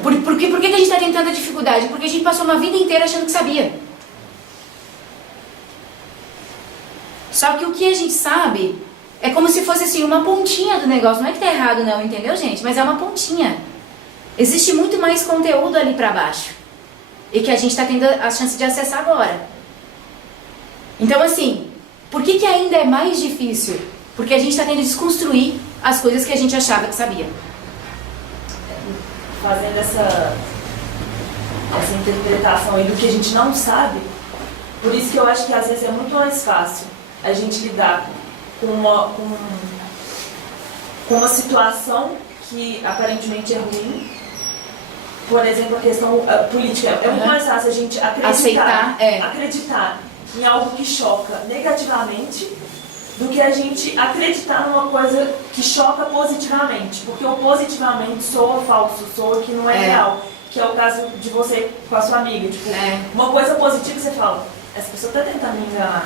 Por que a gente está tendo tanta dificuldade? Porque a gente passou uma vida inteira achando que sabia. Só que o que a gente sabe é como se fosse assim, uma pontinha do negócio. Não é que tá errado não, entendeu, gente? Mas é uma pontinha. Existe muito mais conteúdo ali para baixo. E que a gente está tendo a chance de acessar agora. Então assim, por que ainda é mais difícil? Porque a gente está tendo que desconstruir as coisas que a gente achava que sabia. Fazendo essa interpretação aí do que a gente não sabe, por isso que eu acho que às vezes é muito mais fácil a gente lidar com uma situação que aparentemente é ruim. Por exemplo, a questão política. É muito mais fácil a gente acreditar em algo que choca negativamente do que a gente acreditar numa coisa que choca positivamente. Porque o positivamente soa falso, soa que não é real. Que é o caso de você com a sua amiga. Tipo, uma coisa positiva você fala, essa pessoa está tentando me enganar.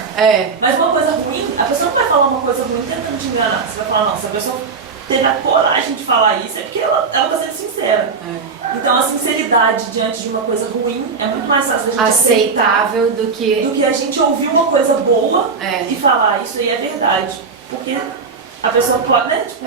Mas uma coisa ruim, a pessoa não vai falar uma coisa ruim tentando te enganar. Você vai falar, não, se a pessoa teve a coragem de falar isso, é porque ela está sendo sincera. Então a sinceridade diante de uma coisa ruim é muito mais fácil da gente aceitável do que a gente ouvir uma coisa boa e falar, isso aí é verdade. Porque a pessoa pode, né? Tipo,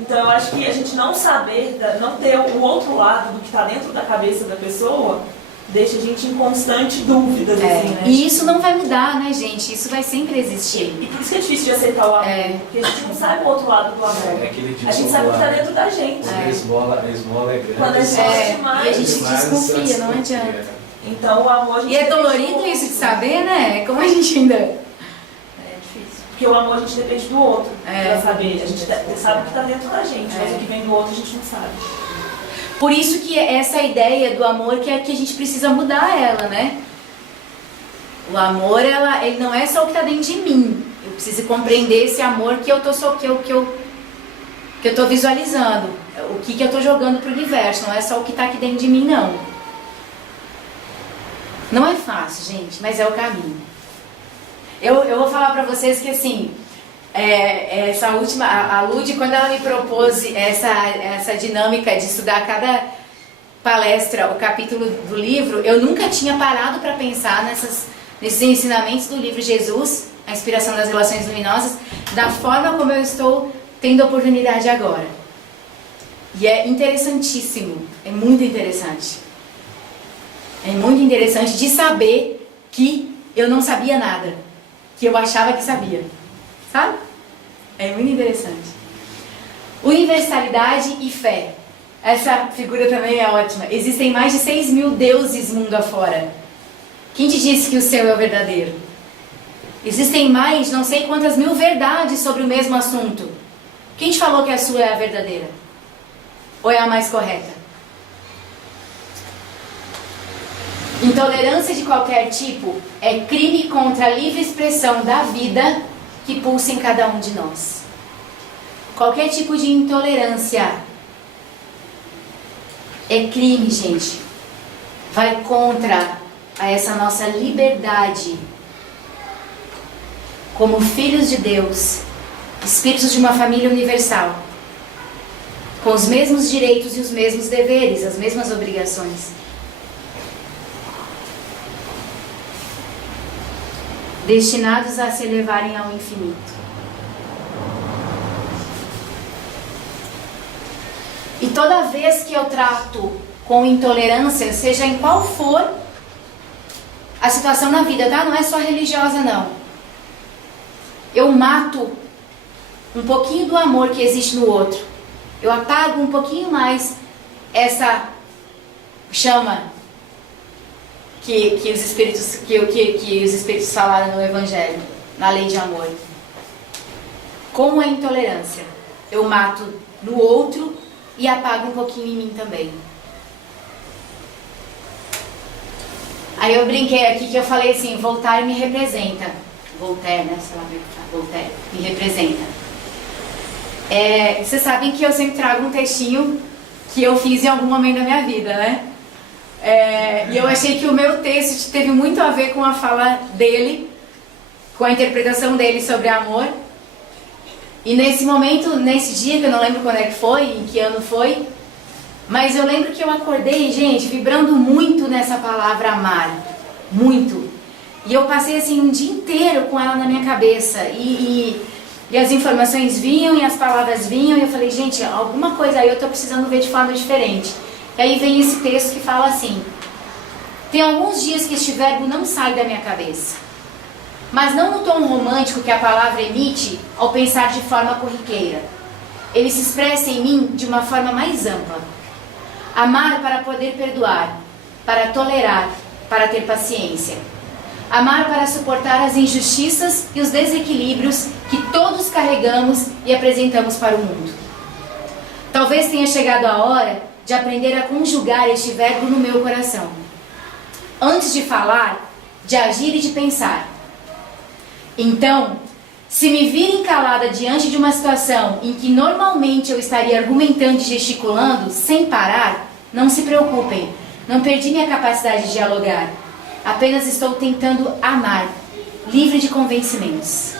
então eu acho que a gente não saber, não ter o outro lado do que está dentro da cabeça da pessoa, deixa a gente em constante dúvida, assim, né? E isso não vai mudar, né, gente? Isso vai sempre existir. E por isso que é difícil de aceitar o amor, porque a gente não sabe o outro lado do amor. A gente sabe o que está dentro da gente. A esmola é grande. Quando a gente é demais, e a gente desconfia, não adianta. Então o amor a gente... E é dolorido isso de saber, né? Como a gente ainda... É difícil. Porque o amor a gente depende do outro pra saber. A gente sabe o que está dentro da gente, mas o que vem do outro a gente não sabe. Por isso que essa ideia do amor que a gente precisa mudar ela, né? O amor, ele não é só o que está dentro de mim. Eu preciso compreender esse amor que eu tô visualizando. O que eu tô jogando pro universo. Não é só o que está aqui dentro de mim, não. Não é fácil, gente, mas é o caminho. Eu vou falar pra vocês que assim... essa última, a Lud, quando ela me propôs essa dinâmica de estudar cada palestra, o capítulo do livro, eu nunca tinha parado para pensar nesses ensinamentos do livro Jesus, a inspiração das relações luminosas, da forma como eu estou tendo a oportunidade agora. E é interessantíssimo, é muito interessante. É muito interessante de saber que eu não sabia nada, que eu achava que sabia. Sabe? É muito interessante. Universalidade e fé. Essa figura também é ótima. Existem mais de 6.000 deuses mundo afora. Quem te disse que o seu é o verdadeiro? Existem mais não sei quantas mil verdades sobre o mesmo assunto. Quem te falou que a sua é a verdadeira? Ou é a mais correta? Intolerância de qualquer tipo é crime contra a livre expressão da vida que pulsa em cada um de nós. Qualquer tipo de intolerância é crime, gente. Vai contra essa nossa liberdade como filhos de Deus, espíritos de uma família universal, com os mesmos direitos e os mesmos deveres, as mesmas obrigações. Destinados a se elevarem ao infinito. E toda vez que eu trato com intolerância, seja em qual for a situação na vida, tá? Não é só religiosa, não. Eu mato um pouquinho do amor que existe no outro. Eu apago um pouquinho mais essa chama que os Espíritos falaram no Evangelho, na lei de amor. Com a intolerância, eu mato no outro e apago um pouquinho em mim também. Aí eu brinquei aqui que eu falei assim, Voltaire me representa. Voltaire, né? Sei lá como é que fala. Voltaire me representa. Vocês sabem que eu sempre trago um textinho que eu fiz em algum momento da minha vida, né? E eu achei que o meu texto teve muito a ver com a fala dele, com a interpretação dele sobre amor. E nesse momento, nesse dia, que eu não lembro quando é que foi, em que ano foi, mas eu lembro que eu acordei, gente, vibrando muito nessa palavra amar. Muito. E eu passei assim um dia inteiro com ela na minha cabeça. E as informações vinham e as palavras vinham. E eu falei, gente, alguma coisa aí eu estou precisando ver de forma diferente. E aí vem esse texto que fala assim: tem alguns dias que este verbo não sai da minha cabeça, mas não no tom romântico que a palavra emite ao pensar de forma corriqueira. Ele se expressa em mim de uma forma mais ampla. Amar para poder perdoar, para tolerar, para ter paciência. Amar para suportar as injustiças e os desequilíbrios que todos carregamos e apresentamos para o mundo. Talvez tenha chegado a hora de aprender a conjugar este verbo no meu coração. Antes de falar, de agir e de pensar. Então, se me virem calada diante de uma situação em que normalmente eu estaria argumentando e gesticulando sem parar, não se preocupem, não perdi minha capacidade de dialogar. Apenas estou tentando amar, livre de convencimentos.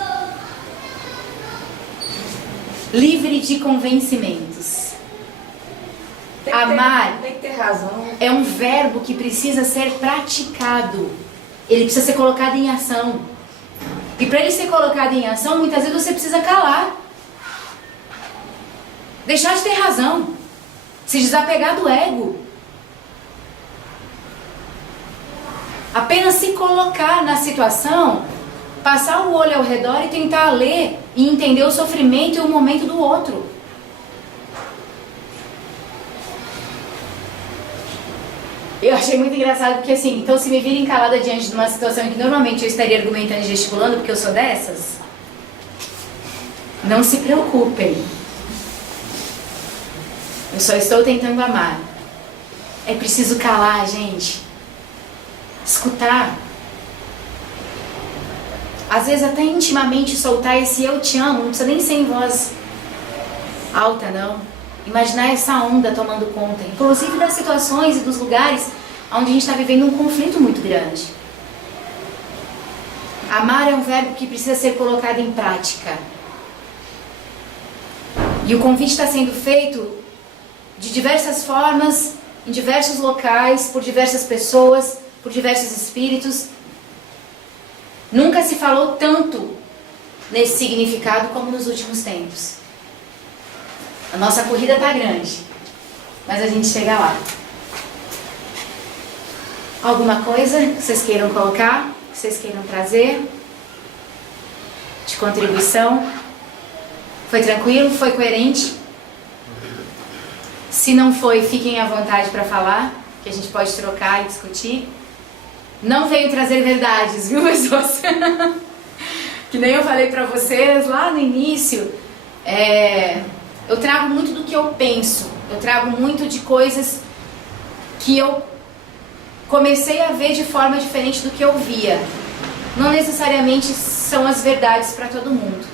Livre de convencimentos. Amar tem que ter razão. é um verbo que precisa ser praticado. Ele precisa ser colocado em ação. E para ele ser colocado em ação, muitas vezes você precisa calar. Deixar de ter razão. Se desapegar do ego. Apenas se colocar na situação, passar o olho ao redor e tentar ler e entender o sofrimento e o momento do outro. Eu achei muito engraçado porque assim, então se me virem calada diante de uma situação em que normalmente eu estaria argumentando e gesticulando, porque eu sou dessas, não se preocupem. Eu só estou tentando amar. É preciso calar, gente. Escutar. Às vezes até intimamente soltar esse eu te amo, não precisa nem ser em voz alta, não. Imaginar essa onda tomando conta, inclusive das situações e dos lugares onde a gente está vivendo um conflito muito grande. Amar é um verbo que precisa ser colocado em prática. E o convite está sendo feito de diversas formas, em diversos locais, por diversas pessoas, por diversos espíritos. Nunca se falou tanto nesse significado como nos últimos tempos. A nossa corrida está grande, mas a gente chega lá. Alguma coisa que vocês queiram colocar, que vocês queiram trazer de contribuição? Foi tranquilo? Foi coerente? Se não foi, fiquem à vontade para falar, que a gente pode trocar e discutir. Não veio trazer verdades, viu, pessoas? Que nem eu falei para vocês lá no início. Eu trago muito do que eu penso. Eu trago muito de coisas que eu comecei a ver de forma diferente do que eu via. Não necessariamente são as verdades para todo mundo,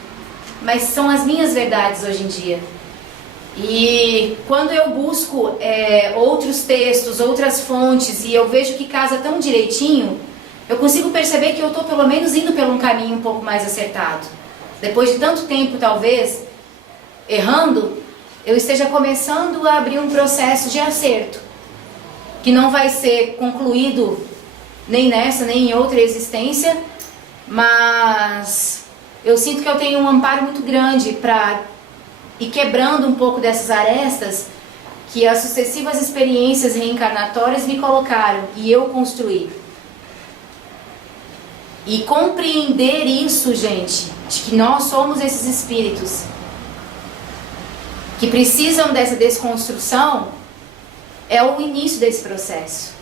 mas são as minhas verdades hoje em dia. E quando eu busco outros textos, outras fontes, e eu vejo que casa tão direitinho, eu consigo perceber que eu estou pelo menos indo por um caminho um pouco mais acertado. Depois de tanto tempo, talvez, errando, eu esteja começando a abrir um processo de acerto, que não vai ser concluído nem nessa, nem em outra existência, mas eu sinto que eu tenho um amparo muito grande para ir quebrando um pouco dessas arestas que as sucessivas experiências reencarnatórias me colocaram e eu construí. E compreender isso, gente, de que nós somos esses espíritos que precisam dessa desconstrução, é o início desse processo.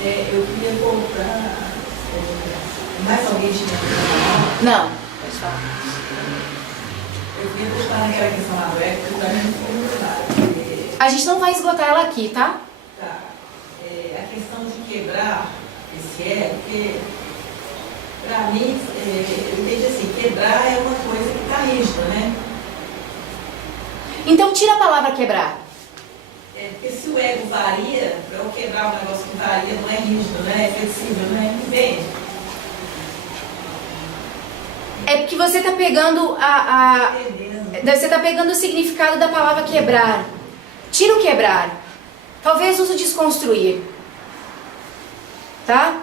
Eu queria voltar. Mais alguém tinha que falar? Não, pode falar. Eu queria voltar naquela questão da web, que para mim ficou muito claro. A gente não vai esgotar ela aqui, tá? Tá. A questão de quebrar esse porque para mim, eu entendi assim, quebrar é uma coisa que está rígida, né? Então tira a palavra quebrar. Porque se o ego varia, para eu quebrar um negócio que varia, não é rígido, né? É flexível, né? Entende? É porque você está pegando você está pegando o significado da palavra quebrar. Tira o quebrar. Talvez use o desconstruir. Tá?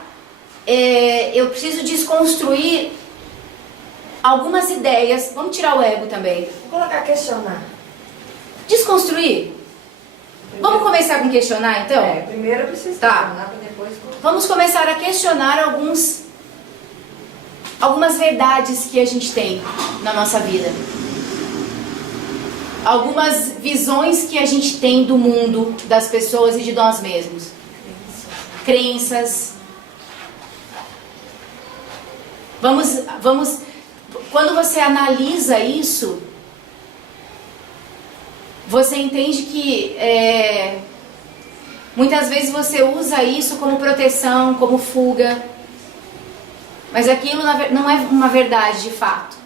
Eu preciso desconstruir algumas ideias. Vamos tirar o ego também. Vou colocar questionar. Desconstruir. Vamos começar com questionar, então? Primeiro eu preciso Tá. questionar para depois... Vamos começar a questionar algumas verdades que a gente tem na nossa vida. Algumas visões que a gente tem do mundo, das pessoas e de nós mesmos. Crenças. Vamos. Quando você analisa isso, você entende que muitas vezes você usa isso como proteção, como fuga. Mas aquilo não é uma verdade de fato.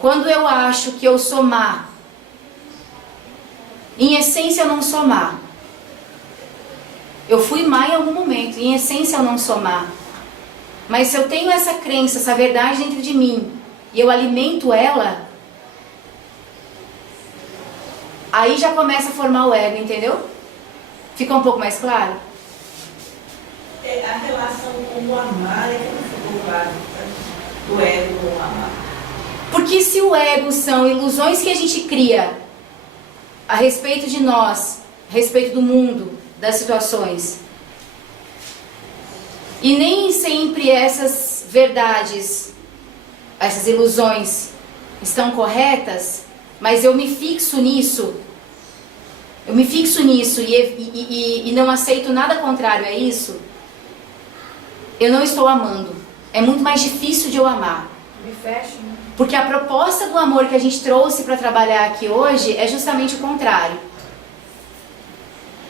Quando eu acho que eu sou má, em essência eu não sou má. Eu fui má em algum momento, em essência eu não sou má. Mas se eu tenho essa crença, essa verdade dentro de mim, e eu alimento ela, aí já começa a formar o ego, entendeu? Fica um pouco mais claro? A relação com o amar é que não ficou claro, do ego com o amar. Porque se o ego são ilusões que a gente cria a respeito de nós, a respeito do mundo, das situações, e nem sempre essas verdades, essas ilusões estão corretas, mas eu me fixo nisso, e não aceito nada contrário a isso, eu não estou amando. É muito mais difícil de eu amar. Me fecho, né? Porque a proposta do amor que a gente trouxe para trabalhar aqui hoje é justamente o contrário.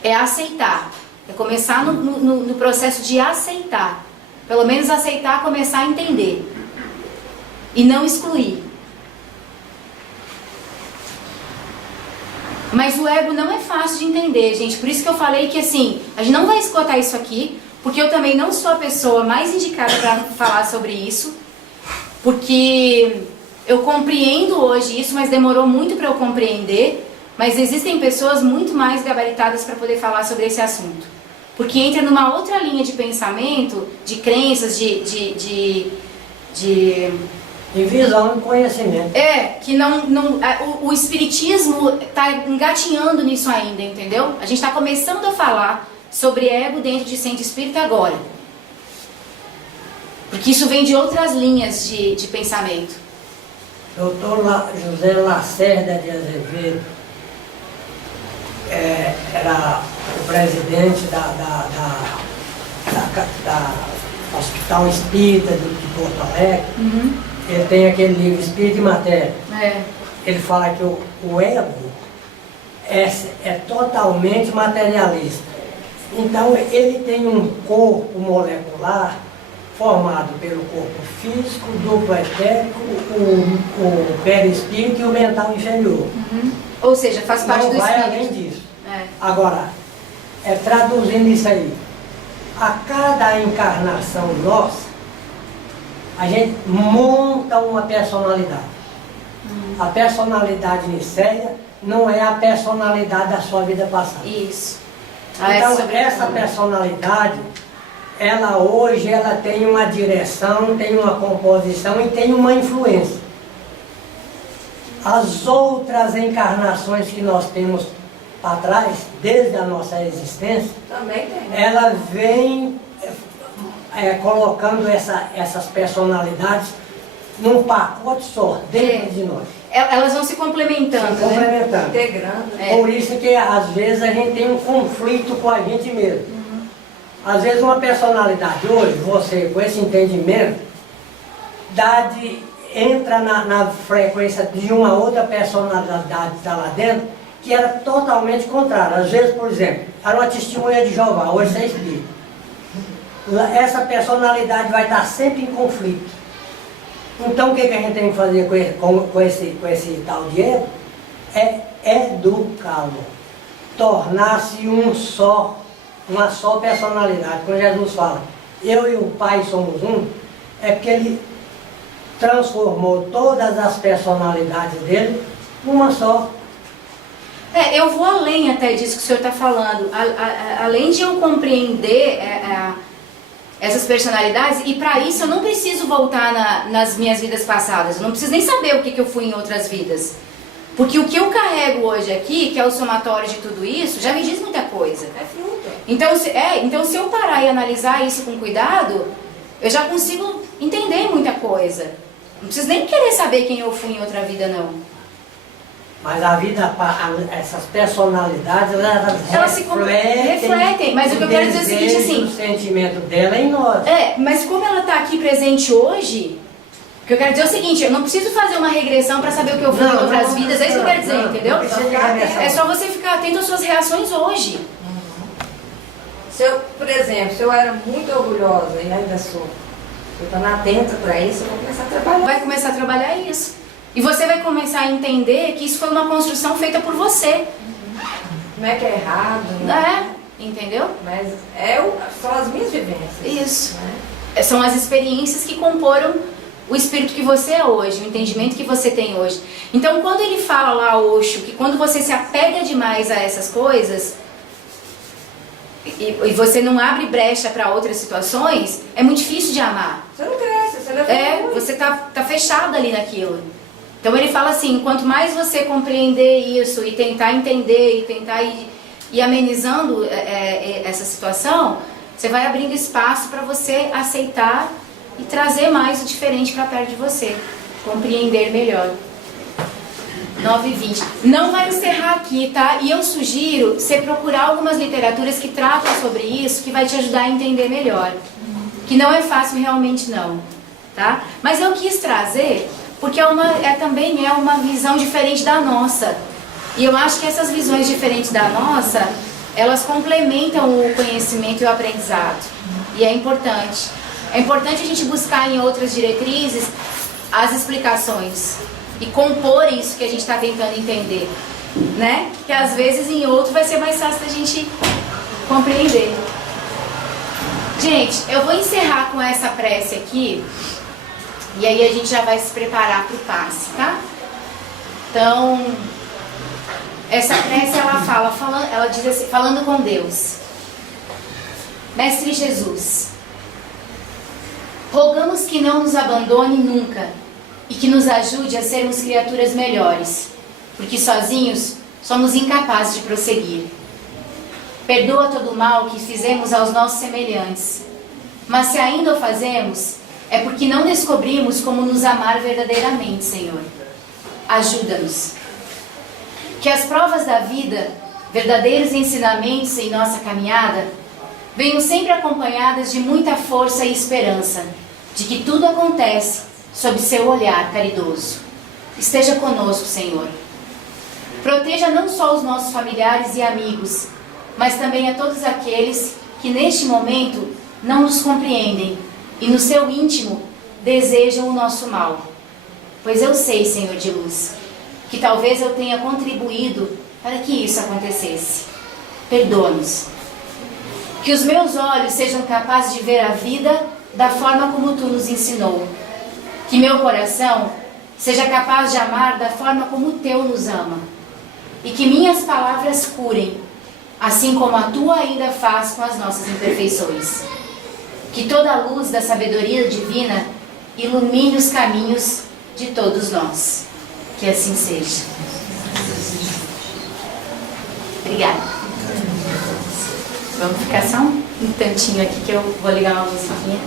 É aceitar. É começar no processo de aceitar. Pelo menos aceitar, começar a entender. E não excluir. Mas o ego não é fácil de entender, gente. Por isso que eu falei que assim, a gente não vai esgotar isso aqui, porque eu também não sou a pessoa mais indicada para falar sobre isso. Porque eu compreendo hoje isso, mas demorou muito para eu compreender. Mas existem pessoas muito mais gabaritadas para poder falar sobre esse assunto. Porque entra numa outra linha de pensamento, de crenças, de visão e conhecimento. Que o espiritismo está engatinhando nisso ainda, entendeu? A gente está começando a falar sobre ego dentro de centro espírita agora. Porque isso vem de outras linhas de pensamento. Doutor José Lacerda de Azevedo era o presidente da Hospital Espírita de Porto Alegre. Uhum. Ele tem aquele livro Espírito e Matéria. É. Ele fala que o ego é totalmente materialista. Então ele tem um corpo molecular formado pelo corpo físico, duplo etérico, o perispírito e o mental inferior. Uhum. Ou seja, faz parte do espírito. Não vai além disso. É. Agora, traduzindo isso aí, a cada encarnação nossa, a gente monta uma personalidade. A personalidade nicéia não é a personalidade da sua vida passada. Isso. Então, essa personalidade, ela hoje tem uma direção, tem uma composição e tem uma influência. As outras encarnações que nós temos para trás, desde a nossa existência, Também tem. ela vem colocando essas personalidades num pacote só, dentro de nós. Elas vão se complementando, Se complementando. Integrando. Por isso que às vezes a gente tem um conflito com a gente mesmo. Às vezes uma personalidade hoje, você com esse entendimento, entra na frequência de uma outra personalidade que está lá dentro, que era totalmente contrária. Às vezes, por exemplo, era uma testemunha de Jeová, hoje você é espírita. Essa personalidade vai estar sempre em conflito. Então o que a gente tem que fazer com esse tal de ego? É educá-lo. Tornar-se uma só personalidade. Quando Jesus fala, eu e o Pai somos um, é porque ele transformou todas as personalidades dele numa só. Eu vou além até disso que o senhor está falando. Além de eu compreender essas personalidades, e para isso eu não preciso voltar nas minhas vidas passadas, eu não preciso nem saber o que eu fui em outras vidas. Porque o que eu carrego hoje aqui, que é o somatório de tudo isso, já me diz muita coisa. É fruta. Então se eu parar e analisar isso com cuidado, eu já consigo entender muita coisa. Não preciso nem querer saber quem eu fui em outra vida, não. Mas a vida, essas personalidades, elas se refletem. Mas o que eu quero dizer é o seguinte, assim... O sentimento dela é em nós. Mas como ela está aqui presente hoje, o que eu quero dizer é o seguinte, eu não preciso fazer uma regressão para saber o que eu fui em outras vidas, é isso que eu quero dizer, entendeu? É só você ficar atento às suas reações hoje. Por exemplo, se eu era muito orgulhosa e ainda sou, eu estou atenta para isso, eu vou começar a trabalhar. Vai começar a trabalhar isso. E você vai começar a entender que isso foi uma construção feita por você. Não é que é errado, né? Entendeu? Mas são as minhas vivências. Isso. Né? São as experiências que comporam o espírito que você é hoje, o entendimento que você tem hoje. Então, quando ele fala lá, Osho, que quando você se apega demais a essas coisas, e você não abre brecha para outras situações, é muito difícil de amar. Você não cresce, você não evolui. Você tá fechado ali naquilo. Então ele fala assim, quanto mais você compreender isso e tentar entender e tentar ir amenizando essa situação, você vai abrindo espaço para você aceitar e trazer mais o diferente para perto de você, compreender melhor. 9h20. Não vai encerrar aqui, tá? E eu sugiro você procurar algumas literaturas que tratam sobre isso, que vai te ajudar a entender melhor. Que não é fácil realmente não, tá? Mas eu quis trazer, porque também é uma visão diferente da nossa. E eu acho que essas visões diferentes da nossa, elas complementam o conhecimento e o aprendizado. E é importante. É importante a gente buscar em outras diretrizes as explicações e compor isso que a gente está tentando entender, né? Que às vezes em outro vai ser mais fácil da gente compreender. Gente, eu vou encerrar com essa prece aqui e aí a gente já vai se preparar para o passe, tá? Então, essa prece ela diz assim, falando com Deus. Mestre Jesus, rogamos que não nos abandone nunca e que nos ajude a sermos criaturas melhores, porque sozinhos somos incapazes de prosseguir. Perdoa todo o mal que fizemos aos nossos semelhantes, mas se ainda o fazemos, é porque não descobrimos como nos amar verdadeiramente, Senhor. Ajuda-nos. Que as provas da vida, verdadeiros ensinamentos em nossa caminhada, venham sempre acompanhadas de muita força e esperança, de que tudo acontece sob seu olhar caridoso. Esteja conosco, Senhor. Proteja não só os nossos familiares e amigos, mas também a todos aqueles que neste momento não nos compreendem e no seu íntimo desejam o nosso mal. Pois eu sei, Senhor de luz, que talvez eu tenha contribuído para que isso acontecesse. Perdoa-nos. Que os meus olhos sejam capazes de ver a vida da forma como Tu nos ensinou. Que meu coração seja capaz de amar da forma como o Teu nos ama. E que minhas palavras curem, assim como a Tua ainda faz com as nossas imperfeições. Que toda a luz da sabedoria divina ilumine os caminhos de todos nós. Que assim seja. Obrigada. Vamos ficar só um tantinho aqui que eu vou ligar uma musiquinha.